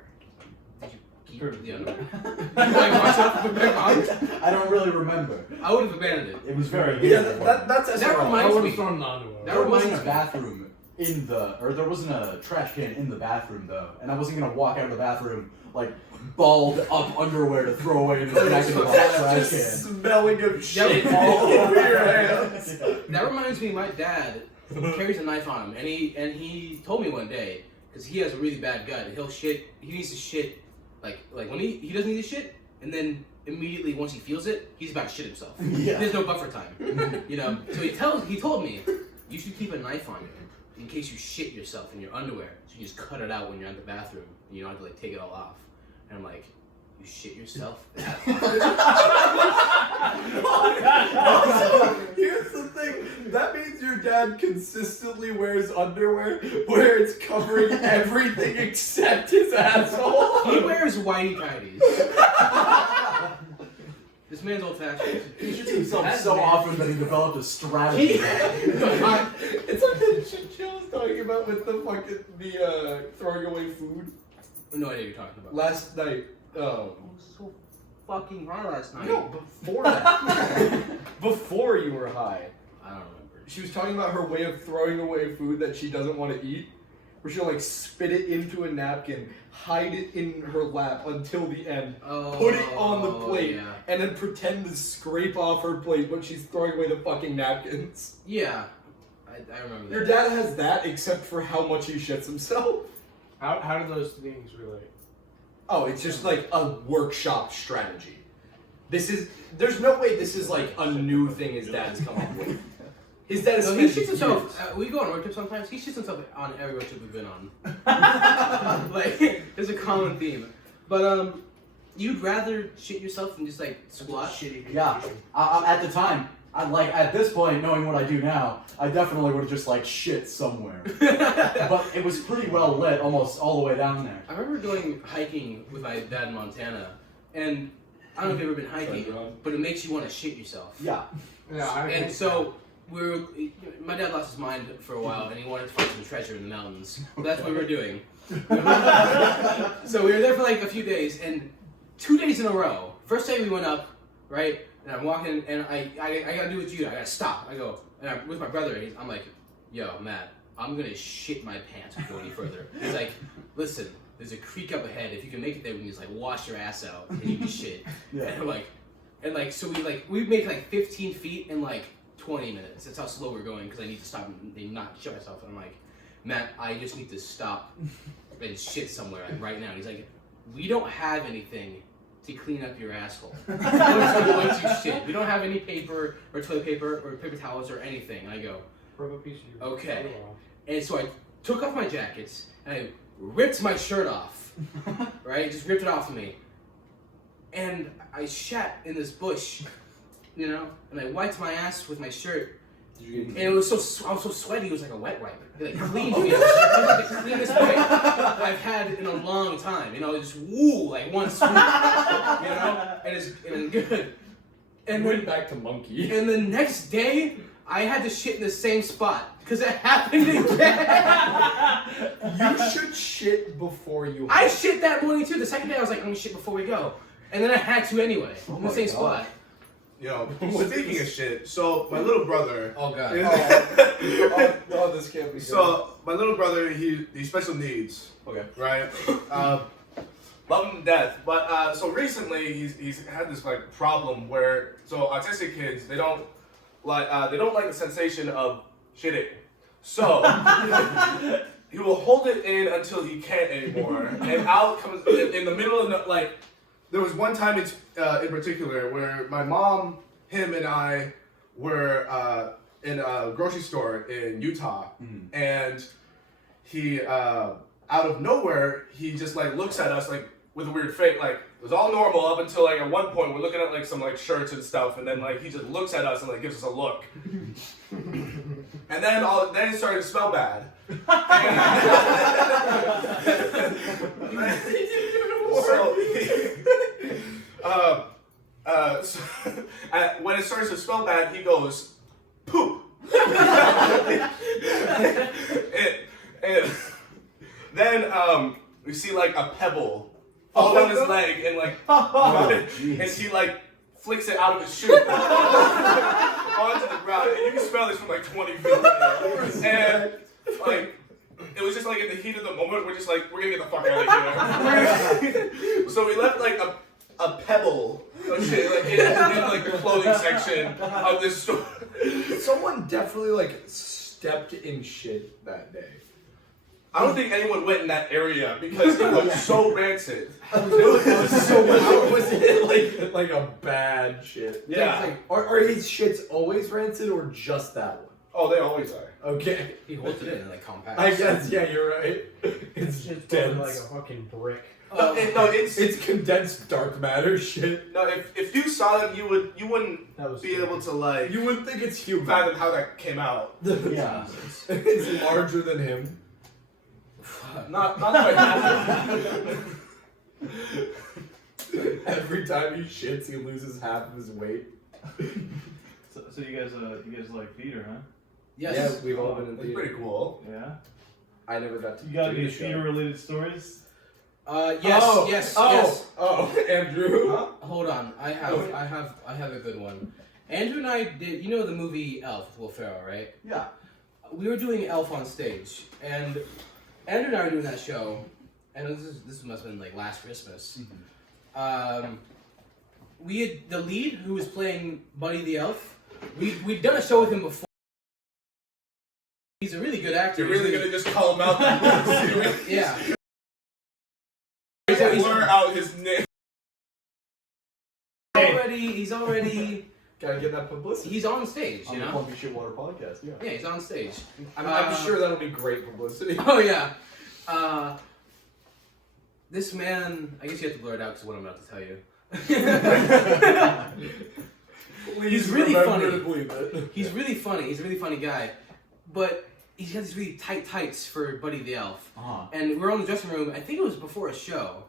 Keep the underwear. Like myself, put back on? I don't really remember. I would have abandoned it. It was very. Yeah, easy. that's That wrong. reminds I would me. have thrown the underwear. That There reminds wasn't a me. bathroom there wasn't a trash can in the bathroom though, and I wasn't gonna walk out of the bathroom like balled up underwear to throw away into the back of the trash can. Smelling of shit Yeah. all over your hands. That reminds me, my dad carries a knife on him, and he told me one day, because he has a really bad gut, he needs to shit, like when he doesn't need to shit, and then immediately once he feels it, he's about to shit himself. Yeah. There's no buffer time, you know. So he told me, you should keep a knife on you in case you shit yourself in your underwear. So you just cut it out when you're in the bathroom, and you don't have to like take it all off. And I'm like, you shit yourself that Also, here's the thing. That means your dad consistently wears underwear where it's covering everything except his asshole. He wears whitey tighties. This man's old fashioned. He shits himself That's so nasty. often that he developed a strategy. It's like the shit Jill was talking about with the throwing away food No idea what you're talking about. last night. Oh. I was so fucking high last night. No, before that. Before you were high. I don't remember. She was talking about her way of throwing away food that she doesn't want to eat. Where she'll like spit it into a napkin, hide it in her lap until the end, put it on the plate, Yeah. and then pretend to scrape off her plate when she's throwing away the fucking napkins. Yeah. I remember that. Your dad has that except for how much he shits himself. How do those things relate? Oh, it's just like a workshop strategy. There's no way this is like a new thing his dad's come up with. His dad is No, he shits himself. We go on road trips sometimes. He shits himself on every road trip we've been on. Like, there's a common theme. But you'd rather shit yourself than just like squat? Yeah. At the time, at this point, knowing what I do now, I definitely would have just like shit somewhere. But it was pretty well lit almost all the way down there. I remember going hiking with my dad in Montana, and I don't know if you've ever been hiking, but it makes you want to shit yourself. Yeah. Yeah, And so my dad lost his mind for a while, and he wanted to find some treasure in the mountains. That's what we were doing. So we were there for like a few days, and 2 days in a row. First day we went up, right? And I'm walking, and I gotta do what you do. I gotta stop. I go, and I'm with my brother. I'm like, yo, Matt, I'm gonna shit my pants if we go any further. He's like, listen, there's a creek up ahead. If you can make it there, we can just like wash your ass out and you can shit. Yeah. And so we make like 15 feet in like 20 minutes. That's how slow we're going because I need to stop and not shit myself. And I'm like, Matt, I just need to stop and shit somewhere like, right now. And he's like, we don't have anything to clean up your asshole. Once you shit. We don't have any paper or toilet paper or paper towels or anything. And I go, Rub a piece of your okay. photo off. And so I took off my jackets and I ripped my shirt off. Right? Just ripped it off of me. And I shat in this bush, you know? And I wiped my ass with my shirt. And it was I was so sweaty. It was like a wet wipe. It like cleaned me. It was like the cleanest wipe I've had in a long time. You know, just woo, like one swoop. You know, and it's good. And Went then back to monkey. and the next day, I had to shit in the same spot because it happened again. You should shit before you. I shit that morning too. The second day, I was like, I'm gonna shit before we go, and then I had to anyway in the same spot. You know, speaking of shit, so my little brother. Oh god. Oh, this can't be good. So my little brother, he's special needs. Okay. Right. Love him to death, but so recently he's had this like problem where so autistic kids they don't like the sensation of shitting, so he will hold it in until he can't anymore, and out comes in the middle of the, like. There was one time in particular where my mom, him, and I were in a grocery store in Utah, and he out of nowhere he just like looks at us like with a weird face. Like it was all normal up until like at one point we're looking at like some like shirts and stuff, and then like he just looks at us and like gives us a look, and then it started to smell bad. So when it starts to smell bad, he goes, poop. and then we see like a pebble fall down his leg and like, and he like flicks it out of his shoe onto the ground, and you can smell this from like 20 feet away. And like. It was just like in the heat of the moment, we're just like, we're gonna get the fuck out of here. So we left like a pebble of shit like in like the clothing section of this store. Someone definitely like stepped in shit that day. I don't think anyone went in that area because it was so rancid. How was it like a bad shit? Yeah. Like, are his shits always rancid or just that one? Oh, they always are. Okay. He holds it in like compact. I guess, yeah, you're right. It's It's dense. like a fucking brick. It's condensed dark matter shit. no. If you saw them, you wouldn't That was be able to like You wouldn't think it's human. fathom how that came out. Yeah. It's larger than him. Not quite that. Every time he shits, he loses half of his weight. So you guys like theater, huh? Yes. Yeah, we've all been in It's theater. pretty cool. Yeah. I never got to You got do any the show. theater related stories? Yes. Yes. Oh, Andrew. Huh? Hold on. I have a good one. Andrew and I did. You know the movie Elf with Will Ferrell, right? Yeah. We were doing Elf on stage, and Andrew and I were doing that show, and this must have been like last Christmas. We had the lead who was playing Buddy the Elf. We'd done a show with him before. He's a really good actor. You're really gonna just call him out? Yeah. Blur out his name. He's already. Gotta get that publicity. He's on stage, On you the know. Clumpy Shitwater podcast, yeah. Yeah, he's on stage. I'm sure that'll be great publicity. Oh yeah. This man, I guess you have to blur it out because what I'm about to tell you. He's really funny. He's really funny. He's a really funny guy, but he's got these really tight tights for Buddy the Elf. And we're in the dressing room. I think it was before a show,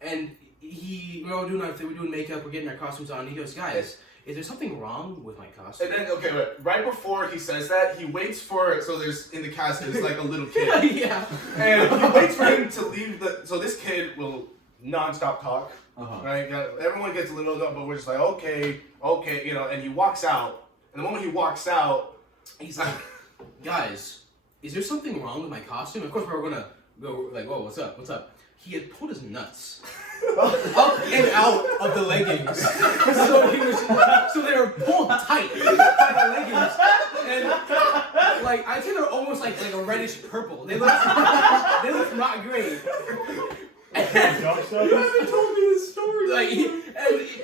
and we're all doing our thing. We're doing makeup. We're getting our costumes on. And he goes, "Guys, is there something wrong with my costume?" And then okay, wait. Right before he says that, he waits for there's in the cast there's like a little kid. Yeah. And he waits for him to leave so this kid will non-stop talk. Right? Everyone gets a little but we're just like, okay, you know, and he walks out. And the moment he walks out, He's like, "Guys, is there something wrong with my costume?" Of course, we're gonna go like, "Whoa, what's up? What's up?" He had pulled his nuts up and out of the leggings, so they were pulled tight by the leggings, and like I'd say they're almost like a reddish purple. They look not great. You haven't told me this story. Like,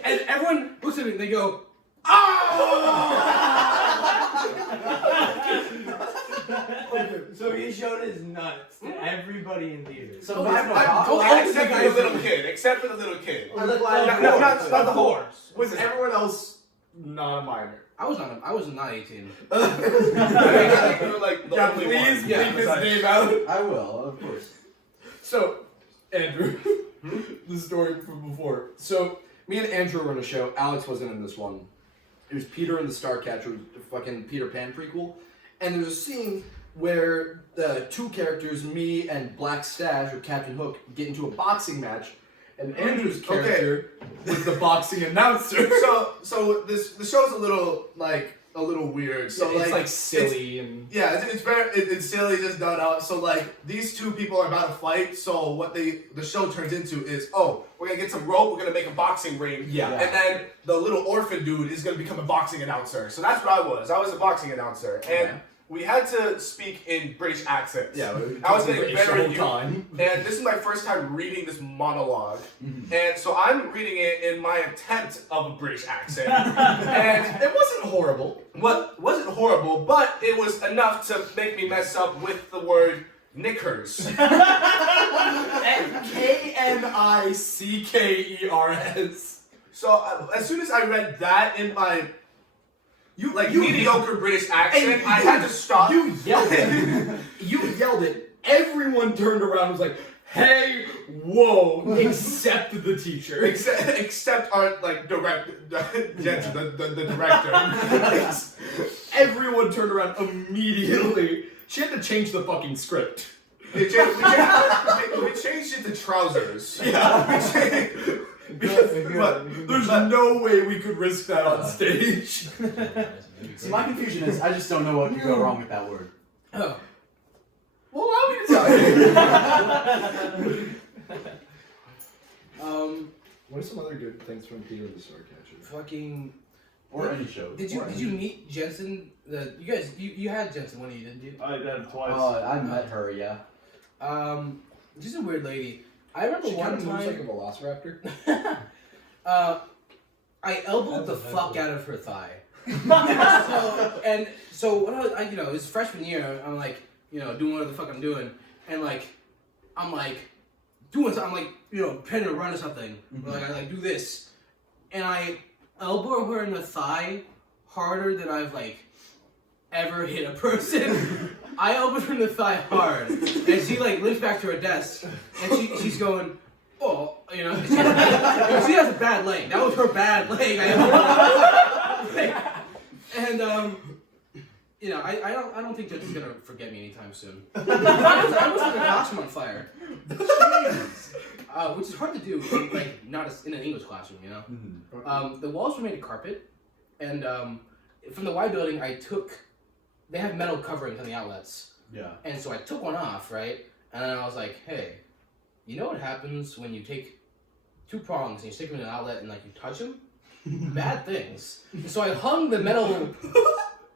and everyone looks at me and they go, "Oh!" So he showed his nuts to everybody in theater. So except for the little kid. Except for the little kid. Not the horse. Was everyone else not a minor. I was not 18. You're like the Yeah, only please one. bleep his name out. I will, of course. So, Andrew, the story from before. So, me and Andrew were in a show. Alex wasn't in this one. It was Peter and the Starcatcher, fucking Peter Pan prequel. And there's a scene where the two characters, me and Black Stash, or Captain Hook, get into a boxing match. And Andrew's character was the boxing announcer. So the show's a little weird. So it's like it's, silly and yeah, it's very it's silly, just done up. So like these two people are about to fight. So what the show turns into is, oh, we're gonna get some rope. We're gonna make a boxing ring. Yeah. And then the little orphan dude is gonna become a boxing announcer. So that's what I was. I was a boxing announcer, and we had to speak in British accents. yeah, I was getting the very whole new. time. And this is my first time reading this monologue. And so I'm reading it in my attempt of a British accent. And It wasn't horrible. what wasn't horrible, but it was enough to make me mess up with the word knickers. Knickers. So as soon as I read that in my mediocre British accent, I had to stop. You yelled it. You yelled it. Everyone turned around and was like, "Hey, whoa!" Except the teacher. Except our the director. Everyone turned around immediately. She had to change the fucking script. We changed it to trousers. But there's no way we could risk that on stage. So my confusion is, I just don't know what could go wrong with that word. Oh. Well, allow me to tell you. What are some other good things from Peter the Starcatcher? Fucking. Or any show. Did you meet Jensen? You had Jensen, one of you, didn't you? I did it twice. I met her, yeah. She's a weird lady. I remember She one kind of moves like a time. velociraptor. I elbowed the fuck out of her thigh. so when I was, it was freshman year. I'm like, doing whatever the fuck I'm doing, and like, I'm like, doing something. I'm like, trying to run or something. Or like I do this, and I elbow her in the thigh harder than I've like ever hit a person. I elbowed her in the thigh hard, and she like limps back to her desk, and she's going, oh, she has a bad leg. That was her bad leg. And I don't think Judge is gonna forget me anytime soon. I was in the classroom on fire, which is hard to do, not in an English classroom, The walls were made of carpet, and from the Y building, they have metal coverings on the outlets. Yeah. And so I took one off, right? And then I was like, hey, you know what happens when you take two prongs and you stick them in an outlet and like you touch them? Bad things. And so I hung the metal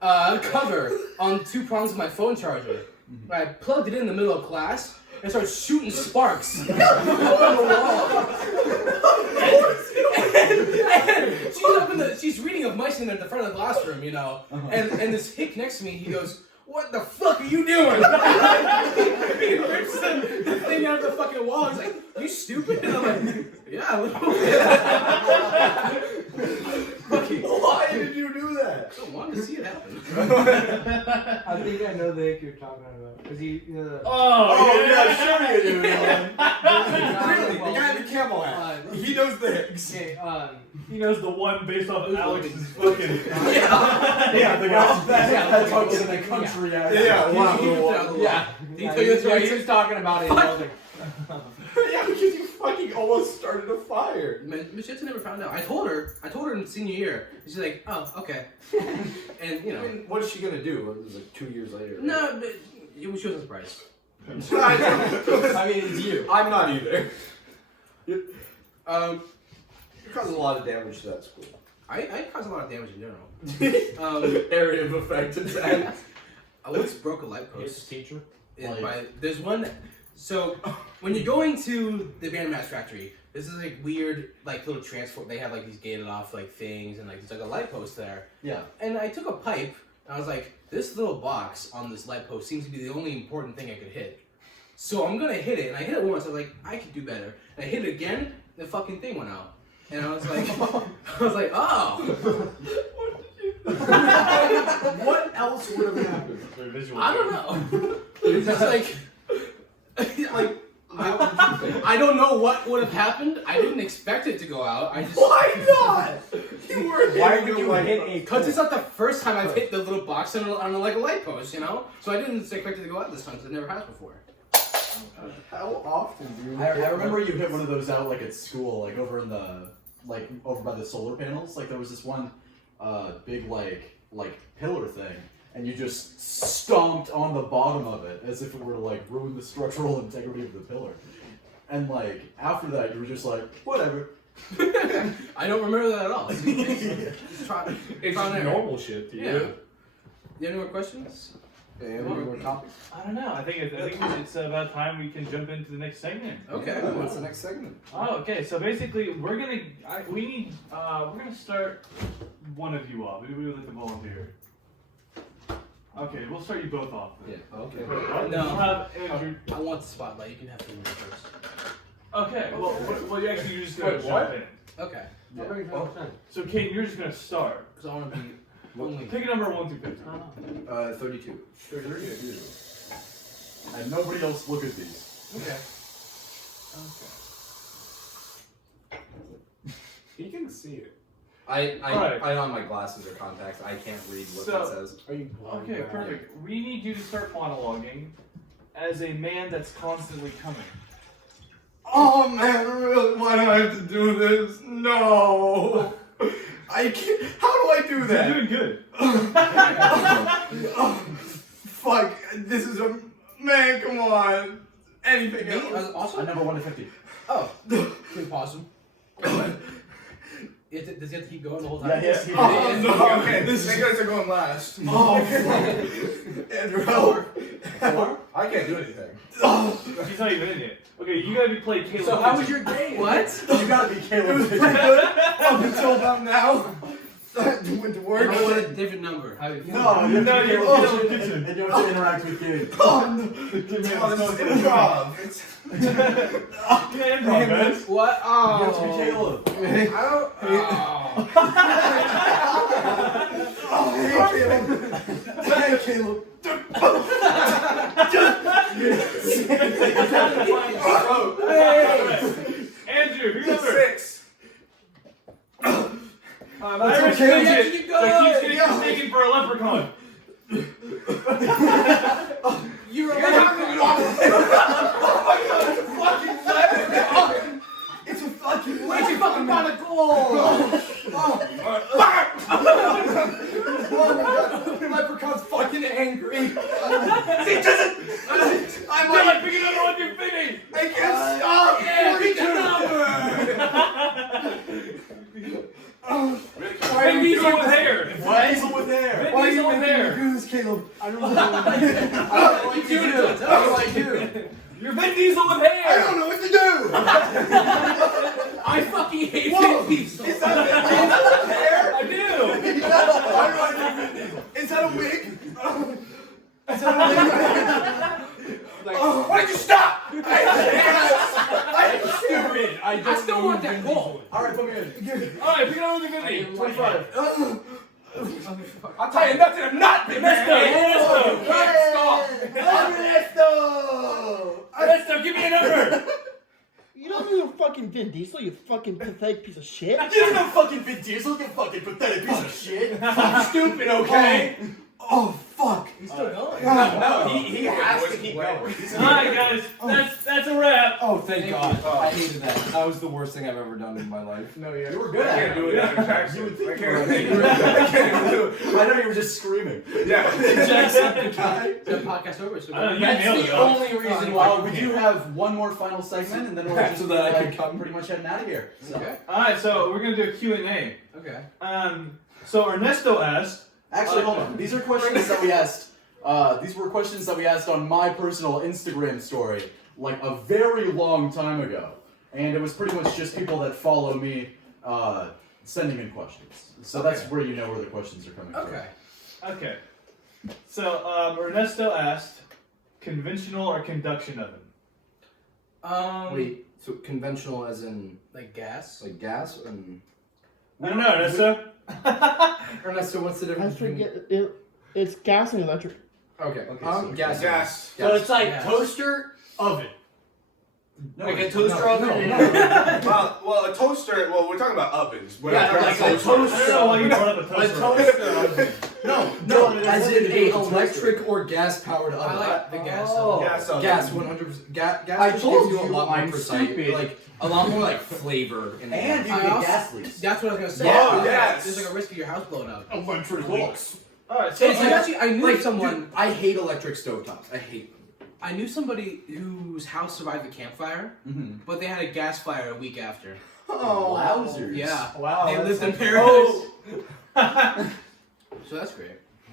cover on two prongs of my phone charger. I plugged it in the middle of class and started shooting sparks on the wall. And she's reading of Meissen at the front of the classroom, and this hick next to me, he goes, what the fuck are you doing? He rips the thing out of the fucking wall. He's like, you stupid? And I'm like, yeah, a little bit. Why did you do that? I wanted to see it happen. I think I know the hick you're talking about. Because you know the... yeah, sure you do. Really? The guy in the camel hat. He knows the hicks. Okay, He knows the one based off of Alex's fucking. Yeah, the guy that talks in the country accent. yeah. He was talking about it. I was like, Yeah, because you fucking almost started a fire. Miss Jensen never found out. I told her in senior year. And she's like, oh, okay. And, I mean, what is she gonna do? It was like 2 years later. Right? No, but she wasn't surprised. I mean, it's you. I'm not either. You're causing a lot of damage to that school. I cause a lot of damage in general. Area of effect attack. I once broke a light it's post. teacher. There's one. So when you're going to the Band Match Factory, this is like weird, like little transport. They have like these gated off like things, and like there's like a light post there. Yeah. And I took a pipe, and I was like, this little box on this light post seems to be the only important thing I could hit. So I'm gonna hit it, and I hit it once. I was like, I could do better. And I hit it again, the fucking thing went out. And I was like, oh. What else would have happened? Very visual. I don't know. It's just like I don't know what would have happened. I didn't expect it to go out. I just Why not? You were Why hitting would you the hit light. a because it's not the first time I've hit the little box on like a light post, you know. So I didn't expect it to go out this time because it never has before. How often do you? I remember you hit one of those out like at school, like over by the solar panels. Like there was this one big like pillar thing, and you just stomped on the bottom of it as if it were to like ruin the structural integrity of the pillar. And like after that, you were just like, whatever. I don't remember that at all. Just try It's trial and error. normal shit, dude. Yeah. You have any more questions? And any more topics? I don't know. I think it's about time we can jump into the next segment. Okay. What's the next segment? Oh, okay. So basically, we're gonna start one of you off. We would like to volunteer. Okay, we'll start you both off. Then. Yeah. Okay. No. We'll have Andrew. I want the spotlight. You can have to move first. Okay. Well, you're just gonna Wait, jump what? in. Okay. So, Kate, you're just gonna start. Because I want to be only. Pick a number 1 through 50. 32. 32. And nobody else look at these. Okay. He can see it. Alright. I don't have my glasses or contacts. I can't read what So- it says. Are you blind? Okay, perfect. We need you to start monologuing as a man that's constantly coming. Oh man, really? Why do I have to do this? No. I can't. How do I do You're that? doing good. Oh, fuck. This is a man. Come on. Anything Me? else? Also? Number 1 to 50. Oh. Can we pause him? Does he have to keep going the whole time? Yeah, yes, he Oh, did. no. Okay, This thank is. goodness I'm going last. Oh, Andrew, help. I can't do anything. Oh. She's not even in it. Okay, you gotta be playing Caleb. So how was your day? What? You gotta be It was Caleb. pretty good up until about now. I went to I work. want a different number. No, you have to No, be you're Caleb Caleb and, Kitchen. and you have to interact with Gabe. Oh, no. Oh, this is improv. Yeah, improv, guys. What? You have to be Oh. Caleb. I don't. Oh. Oh, hey, Caleb. Hey, Caleb. Andrew, pick a number. 6. Irish okay. midget Keep that going. keeps getting mistaken for a leprechaun. You're a It's a fucking Where's your fucking pot of gold? Oh my god, the leprechaun's fucking angry. He doesn't. I'm Come on, like, pick a number 1 through 50. I can't stop. Yeah, pick a number. Vin Diesel with hair. Why is it with hair? Vin Why are Diesel you with making me hair. do this, Caleb? I don't know. You do it. What do I do? You're Vin Diesel with I hair. don't know what to do. I fucking hate Whoa. Vin Diesel. Is that hair? I do. Why do I do Vin Diesel? Is that a wig? Is that a wig? Why did you stop? I'm stupid. I still want that gold. Alright, put me in. Alright, pick a number 1 through 50. 25. I'll tell you nothing. I'm not big man. Ernesto, give me a number. You don't know you're fucking Vin Diesel, you fucking pathetic piece of shit. You're no fucking Vin Diesel, you fucking pathetic piece of shit. Fucking stupid, okay? Oh fuck. He's still going. No, he has to keep going. Alright, guys, that's a wrap. Oh, thank God. I hated that. That was the worst thing I've ever done in my life. No, yeah. You were good I at can't it. do it in Jackson. You would think I you can't were. do it. I can't do it. I know you were just screaming. Yeah. Jackson, guy. The podcast over. So I know, you That's nailed it, the though. only reason why. We do have one more final segment, and then we're just So that I can come pretty much heading out of here. So. Okay. Alright, so we're gonna do a Q&A. Okay. So Ernesto asked. Actually, hold on. These are questions that we asked. These were questions that we asked on my personal Instagram story, like a very long time ago, and it was pretty much just people that follow me sending in questions. So that's where you know where the questions are coming from. Okay. Okay. So Ernesto asked, conventional or conduction oven? Wait. So conventional as in Like gas. like gas and. I don't know, Ernesto. Ernesto, what's the I difference between? forget it. It's gas and electric. Okay. so gas. Gas. So it's like Yes. toaster, oven. No, Like a it's- toaster no, oven? no, and- Well, a toaster. Well, we're talking about ovens. We're Yeah, not like talking a about toaster. I don't know why you brought up a A toaster. toaster oven. No, No, as in it's a a toaster. electric or gas powered I oven. like the gas. Oh. Gas oven. Gas 100%. Gas I just told gives you a you lot more I'm precise, stupid. like a lot more like flavor in And you I get also- gas leaks. That's what I was gonna say. Yeah. Oh, yes. There's like a risk of your house blowing up. Electric leaks. Alright, so It's actually, I knew Like someone. dude, I hate electric stovetops. I hate them. I knew somebody whose house survived the campfire, Mm-hmm. but they had a gas fire a week after. Oh, wowzers. Yeah. Wow. They that's lived in like- paradise. So that's great.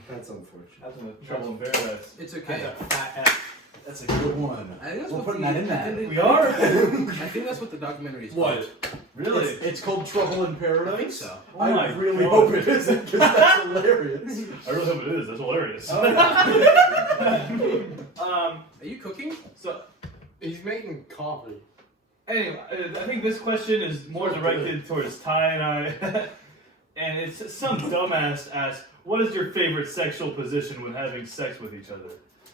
That's unfortunate. That's in the trouble in paradise. It's okay. That's a fat ass. That's a good one. I think that's We're what putting the- that in I there. think- We are? I think that's what the documentary is called. What? Really? It's called Trouble in Paradise. I think so. Oh my I really God. hope it isn't, because that's hilarious. I really hope it is. That's hilarious. Are you cooking? So He's making coffee. anyway, I think this question is more directed towards Ty and I, and it's some dumbass asked, "What is your favorite sexual position when having sex with each other?"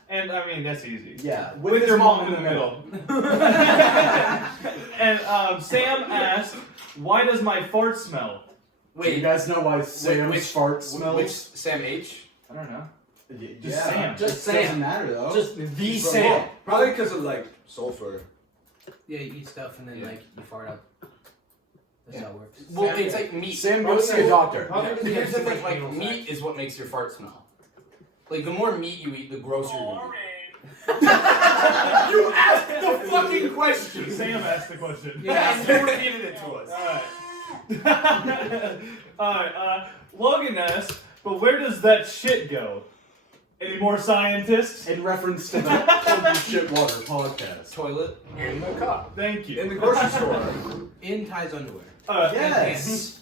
And I mean that's easy. Yeah, With his your mom in the middle. And Sam asked, "Why does my fart smell?" Do you guys know why Sam's fart smells? Which Sam H? I don't know. Yeah, Sam. Just it doesn't Sam. matter though. Just the From Sam. what? Probably because of like sulfur. Yeah, you eat stuff and then like you fart up. That's how it works. Well, it's like meat. Sam, go see a doctor. Yeah, here's the thing, like meat is what makes your fart smell. Like the more meat you eat, the grosser you eat. You asked the fucking question. Sam asked the question. Yeah, and you repeated it to us. Alright. Alright, Logan asked, "But where does that shit go?" Any more scientists? In reference to the Clumpy Shitwater podcast. Toilet. In the cup. Thank you. In the grocery store. In Ty's underwear. Yes.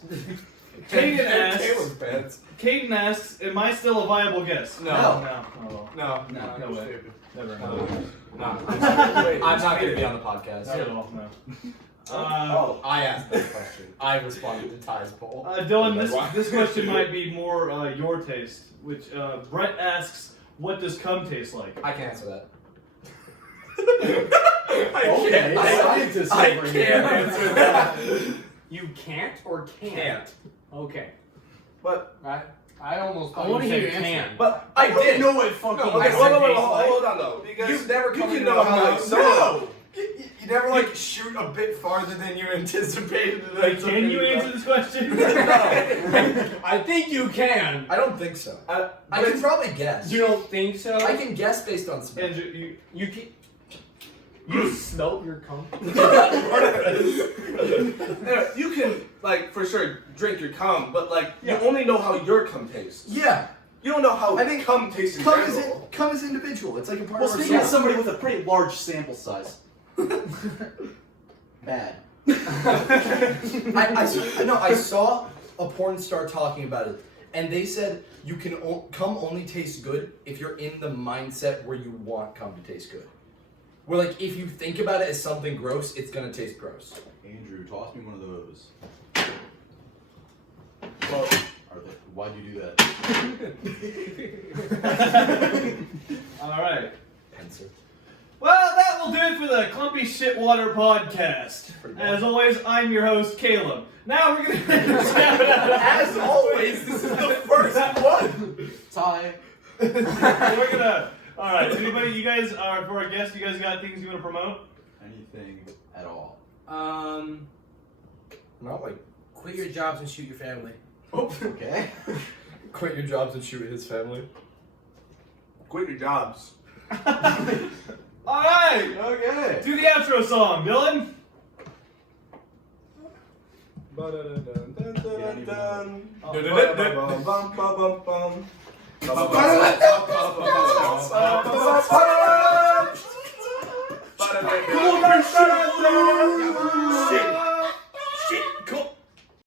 Caden asks, Caleb's pants. Caden asks, "Am I still a viable guest?" No. No. No. No you're way. stupid. Never. No. No. I'm not going to be on the podcast. Not at all. No. I asked that question. I responded to Ty's poll. Dylan, this question might be more your taste. Which Brett asks, "What does cum taste like?" I can answer that. Okay, scientists I over can't here. answer that. You can't or can't? Can't. Okay. But I almost I thought wanna you hear said your answer. can. but I did. know what fucking no, okay, I hold said on, taste like- hold on though. Because You've never you come can in know with how like like someone- You never like shoot a bit farther than you anticipated. and Like, then can you something- answer this question? I think you can. I don't think so. I but can probably guess. You don't think so? I can guess based on smell. Andrew, You can. You smell your cum? You can like for sure drink your cum, but like Yeah. you only know how your cum tastes. Yeah, You don't know how I think cum tastes in cum general. is individual. It's like a part Well, of our speaking of soul. somebody with a pretty large sample size. Bad. I saw a porn star talking about it, and they said you can cum only tastes good if you're in the mindset where you want cum to taste good. Where like if you think about it as something gross, it's gonna taste gross. Andrew, toss me one of those. Well, Why'd you do that? all right. Pencil. Well, that will do it for the Clumpy Shitwater podcast. As always, I'm your host, Caleb. Now we're gonna shout out. As always, this is the first one. Ty. We're gonna. All right. Anybody? You guys are for our guests. You guys got things you want to promote? Anything at all. Not like Quit your jobs and shoot your family. Okay. Quit your jobs and shoot his family. quit your jobs. All right. Okay. Do the outro song, Dylan. Bum,